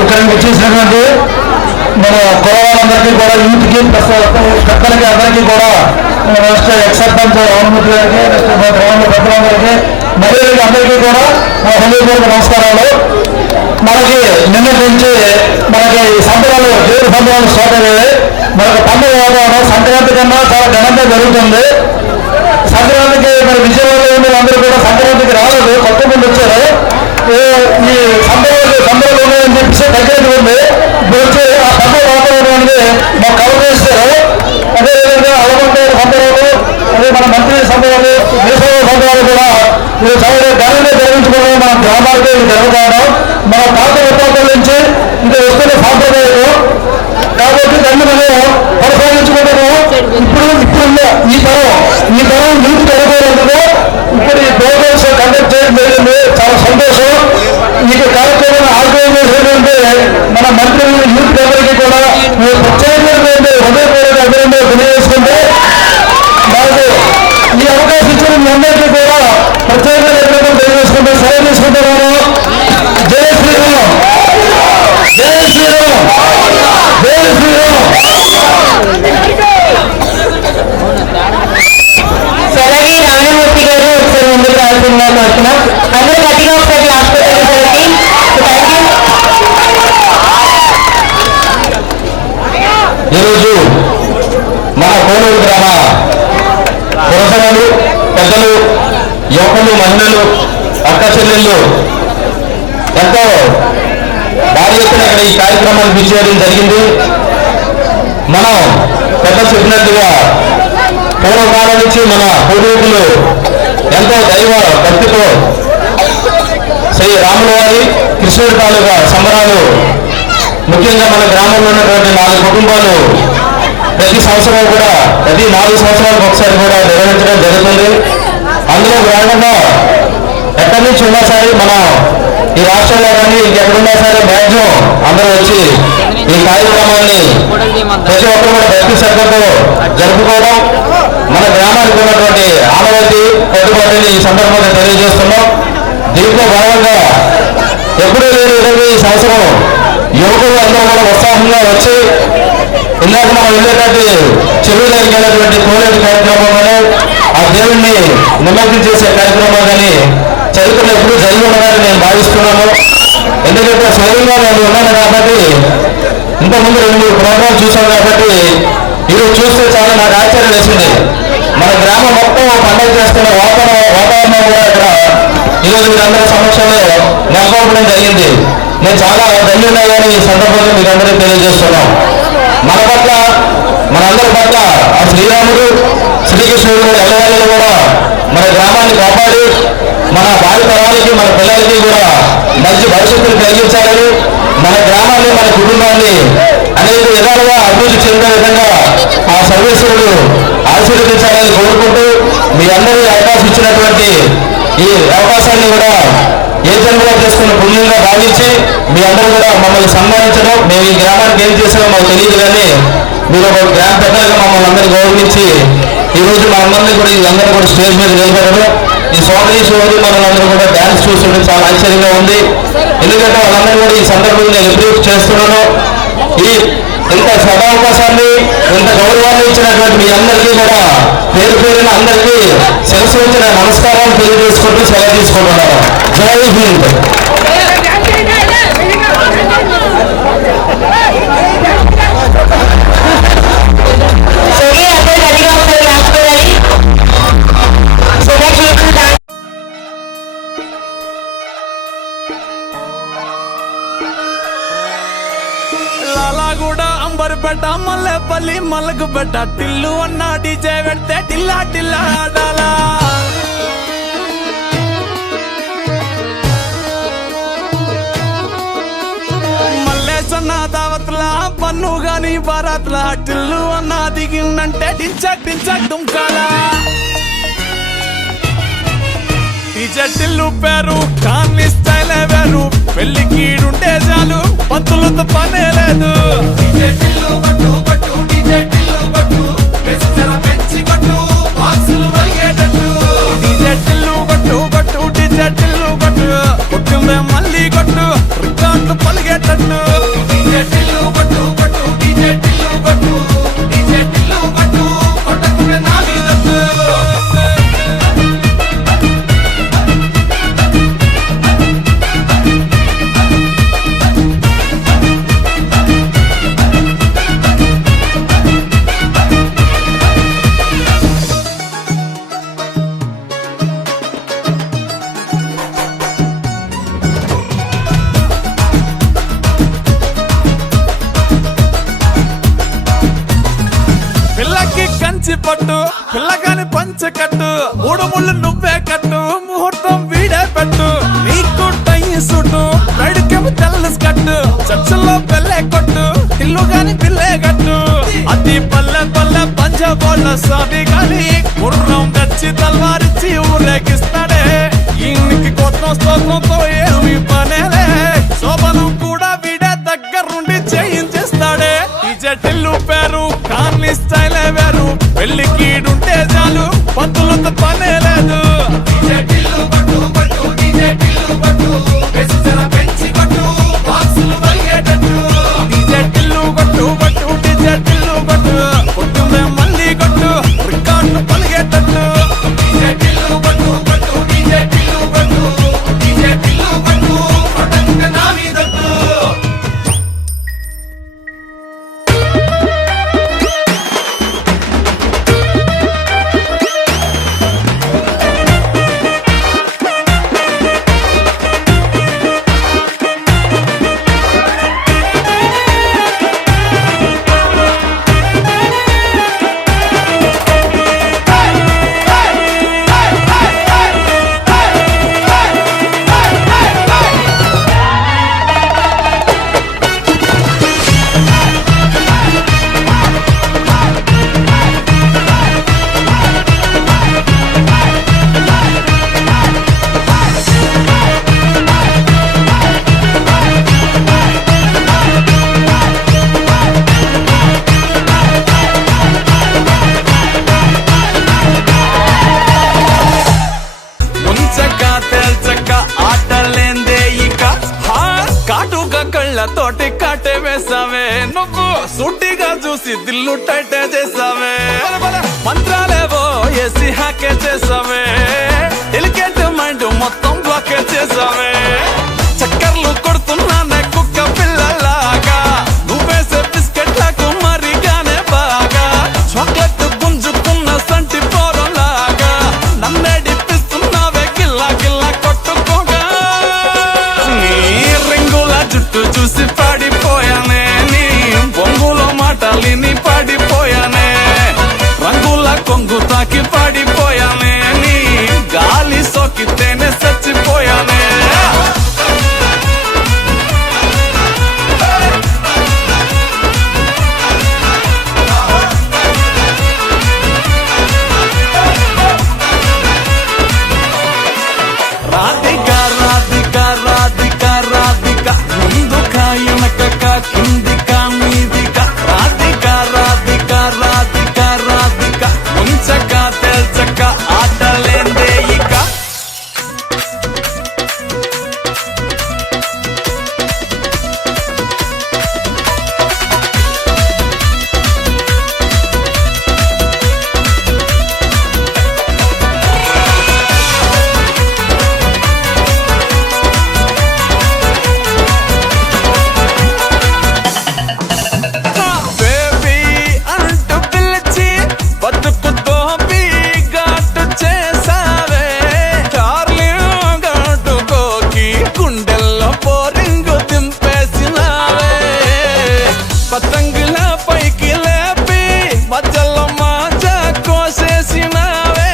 ఇక్కడ వచ్చేసినటువంటి మన కులవాళ్ళందరికీ కూడా యూత్కి ప్లస్ పెద్దలకి అందరికీ కూడా నెక్స్ట్ ఎక్సర్పంచ్ రామమూర్తి గారికి నెక్స్ట్ గ్రామంలో పెద్దలందరికీ మహిళలకి అందరికీ కూడా హృదయపూర్వక నమస్కారాలు. మనకి నిన్న నుంచి మనకి సంబరాలు దేవుడి సంబరాలు స్టార్ట్ అయ్యాయి. మనకు పండుగ వాతావరణం సంక్రాంతి కన్నా చాలా ఘనంగా జరుగుతుంది. సంక్రాంతికి మరి విజయవాడలో ఉన్న అందరూ కూడా సంక్రాంతికి రాలేదు, కొత్త మంది వచ్చారు. ఈ సంబరాలు ఉన్నాయని చెప్పేసి దగ్గరికి ఉంది. ఇప్పుడు వచ్చి ఆ పండుగ వాతావరణాన్ని మాకు కవర్ చేస్తారు. అదేవిధంగా అలవంట సంబరాలు, అదే మన మంత్రి సంబరాలు, దేశంలో సంబరాలు కూడా ఇది చాలా ఘనంగా జరిగించుకోవడం మన గ్రామాలకి ఇది జరుగుతాను. మన పాత ఉత్పత్తుల నుంచి ఇది వస్తున్న సాంప్రదాయాలు కాబట్టి దాన్ని మనం కొనసాగించుకుంటాము. ఇప్పుడున్న ఈ తరం యూత్ జరగడానికి ఇప్పుడు ఈ ప్రోగ్రామ్స్ కండక్ట్ చేయడం జరిగింది. చాలా సంతోషం. ఈ కార్యక్రమాన్ని ఆర్గనైజ్ చేసేటువంటి మన మంత్రి యూత్ ఎవరికి కూడా ప్రత్యేకమైనటువంటి హృదయపూర్వక అభినందనలు తెలియజేసుకుంటే మాకు ఈ అవకాశం ఇచ్చిన మీ అందరికీ కూడా ప్రత్యేకమైన అభినందనలు తెలియజేసుకుంటే సెలవు తీసుకుంటున్నాను. జై శ్రీరామ్, జై శ్రీరామ్, జై శ్రీరామ్. సలగి రామమూర్తి గారు ఒకసారి ముందుకు రావాల్సిందిగా కోరుతున్నాం. అందరూ గట్టిగా ఒకసారి క్లాస్ పెట్టేసరికి ఈరోజు మన కోనూరు గ్రామ పురసభలు, పెద్దలు, యువకులు, మహిళలు, అక్క చెల్లెళ్ళు ఎంతో భారీ ఎత్తున ఇక్కడ ఈ కార్యక్రమాన్ని విజయం జరిగింది. మనం పెద్ద చెప్పినట్టుగా పూర్వకాలం నుంచి మన పూర్వీకులు ఎంతో దైవ భక్తితో శ్రీ రాముల వారి కృష్ణుడి తాలూకా సంబరాలు ముఖ్యంగా మన గ్రామంలో ఉన్నటువంటి 4 కుటుంబాలు ప్రతి సంవత్సరం కూడా ప్రతి 4 సంవత్సరాలకు ఒకసారి కూడా నిర్వహించడం జరుగుతుంది. అందులో భాగంగా ఎక్కడి నుంచి ఉన్నా సరే మనం ఈ రాష్ట్రంలో కానీ ఇంకెక్కడున్నా సరే మ్యాక్సిమం అందరూ వచ్చి ఈ కార్యక్రమాన్ని ప్రతి ఒక్కరు కూడా భక్తి శ్రద్ధతో జరుపుకోవడం మన గ్రామానికి ఉన్నటువంటి ఆనవాయితీ కట్టుబాటుని ఈ సందర్భంగా తెలియజేస్తున్నాం. దీంట్లో భాగంగా ఎప్పుడూ లేని విధంగా ఈ సంవత్సరం యువకులు అందరూ కూడా ఉత్సాహంగా వచ్చి ఇందాక మనం వెళ్ళేటట్టు చెరువు దగ్గరికి వెళ్ళేటువంటి కోలేటి కార్యక్రమం కానీ ఆ దేవుణ్ణి నిమజ్జనం చేసే కార్యక్రమం కానీ చరిత్రలో ఎప్పుడూ జరిగి ఉండదని నేను భావిస్తున్నాను. ఎందుకంటే స్వయంగా నేను ఉన్నాను కాబట్టి ఇంతకుముందు 2 ప్రోగ్రాలు చూశాను కాబట్టి ఈరోజు చూస్తే చాలా నాకు ఆశ్చర్యం వేసింది. మన గ్రామం మొత్తం పండుగ చేస్తున్న వాతావరణం కూడా ఇక్కడ ఈరోజు మీరందరి సమక్షంలో నెలకొల్పడం జరిగింది. నేను చాలా ధన్యున్నాయని ఈ సందర్భంగా మీరందరికీ తెలియజేస్తున్నాం. మన పట్ల మనందరి పట్ల ఆ శ్రీరాముడు శ్రీకృష్ణుడు ఎల్లవేళలు కూడా మన గ్రామాన్ని కాపాడి మన భావి తరాలకి మన పిల్లలకి కూడా మంచి భవిష్యత్తును కలిగించాలని మన గ్రామాన్ని మన కుటుంబాన్ని అనేక విధాలుగా అభివృద్ధి చెందే విధంగా ఆ సర్వేశ్వరుడు ఆశీర్వదించాలని కోరుకుంటూ మీ అందరూ అవకాశం ఇచ్చినటువంటి ఈ అవకాశాన్ని కూడా ఏ జన్మలో చేసుకున్న పుణ్యంగా భావించి మీ అందరూ కూడా మమ్మల్ని సన్మానించడం, మేము ఈ గ్రామానికి ఏం చేసామో మాకు తెలియదు కానీ మీరు ఒక గ్రామ పెద్దలుగా మమ్మల్ని అందరూ గౌరవించి ఈరోజు మా అందరినీ కూడా వీళ్ళందరూ కూడా స్టేజ్ మీద నిలబడడం, ఈ సోదరి మనందరూ కూడా డ్యాన్స్ చూస్తుంటే చాలా ఆశ్చర్యంగా ఉంది. ఎందుకంటే వాళ్ళందరూ కూడా ఈ సందర్భంగా నేను అప్రిషియేట్ చేస్తున్నాను. ఈ ఇంత సదావకాశాన్ని ఇంత గౌరవాన్ని ఇచ్చినటువంటి మీ అందరికీ కూడా పేరు పేరున అందరికీ శిరస్సు వచ్చిన నమస్కారాలు తెలియజేసుకుంటూ సెలవు తీసుకుంటున్నాను. జై హింద్. లాలాగూడ అంబర్పేట మల్లెపల్లి మల్లకుపేట టిల్లు అన్న డీజే పెడితే టిల్లా టిల్లా ఆడాలా. మల్లేసన్న దావత్ల పన్ను గాని బారాత్ల టిల్లు అన్న దిగిందంటే డించక్ డించక్ దుంకాలా. టిల్లు పేరు కానీ స్టైలే వేరు, పెళ్లి కీడుంటే చాలు పంతులతో పనే లేదు. టిల్లు పట్టు పట్టు టిల్లు పట్టు పెంచి పట్టు బాక్సులు మరిగేటట్టు. టిల్లు పట్టు పట్టు టిల్లు పట్టు కొట్టిందే మళ్ళీ కొట్టు రికార్డులు పలిగేటట్టు. టిల్లు పట్టు పట్టు పట్టు పిల్లగాని పంచకట్టు మూడు ముళ్ళు నువ్వే కట్టు ముహూర్తం వీడే పెట్టు నీకు టై సుట్టు రైడుకేమో తెల్ల కట్టు చర్చల్లో పెళ్ళే కొట్టు ఇల్లు గాని పిల్లే కట్టు అది పల్లె పల్లె పంజాబోళ్ళ సాది గాని గుర్రం గచ్చి తల్వారిచ్చి ఊరేగిస్తాడే ఈయనకి కొత్త స్తోత్రంతో ఏమి పనేలే శోభనం కూడా వీడే దగ్గరుండి చేయించేస్తాడే టిల్లు పేరు కార్ని స్టైలే వేరు పెళ్లికీడుంటే చాలు పంతులతో పనే లేదు మళ్ళీ కొట్టు రికార్డు పలిగేటట్టు తోటి కాటే వేసావే నువ్వు సూటిగా చూసి దిల్లు టైటే చేసావే మంత్రాలేవో ఏసి హాకే చేసావే డెలికేట్ మైండ్ మొత్తం బ్లాకే చేసావే చక్కర్లు కొడుతున్నానే కుక్క పిల్లలాగా నువ్వేసే బిస్కెట్లకు మరిగానే బాగా చాక్లెట్ గుంజుకున్న సంటి పోరలాగా నన్నే డిప్పిస్తున్నావే గిల్లా గిల్లా కొట్టుకోగా జుట్టు చూసి పాడిపోయానే నీ బొంగులో మాటలిని పాడిపోయానే రంగుల కొంగు తాకి పాడిపోయానే నీ గాలి సోకితేనే చచ్చిపోయానే రాధిక రాధిక రాధిక రాధిక ముందుక వెనకక కిందిక మీదిక రాధిక రాధిక రాధిక రాధిక ముంచక తెల్చక ఆటలేందే ఇక పతంగుల పైకి లేపి మధ్యలో మాజా కోసేసినావే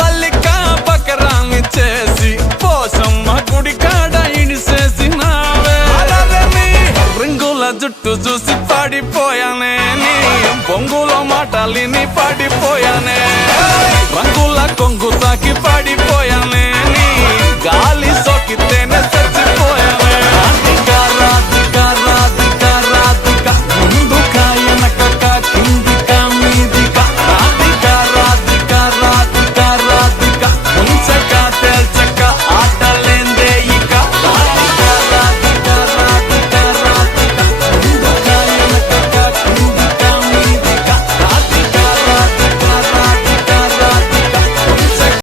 పల్లిక బకరాన్ని చేసి పోసమ్మ గుడి కాడ ఇడిసేసినావే రింగుల జుట్టు చూసి పాడిపోయానే నీ బొంగులో మాటలిని పాడిపోయానే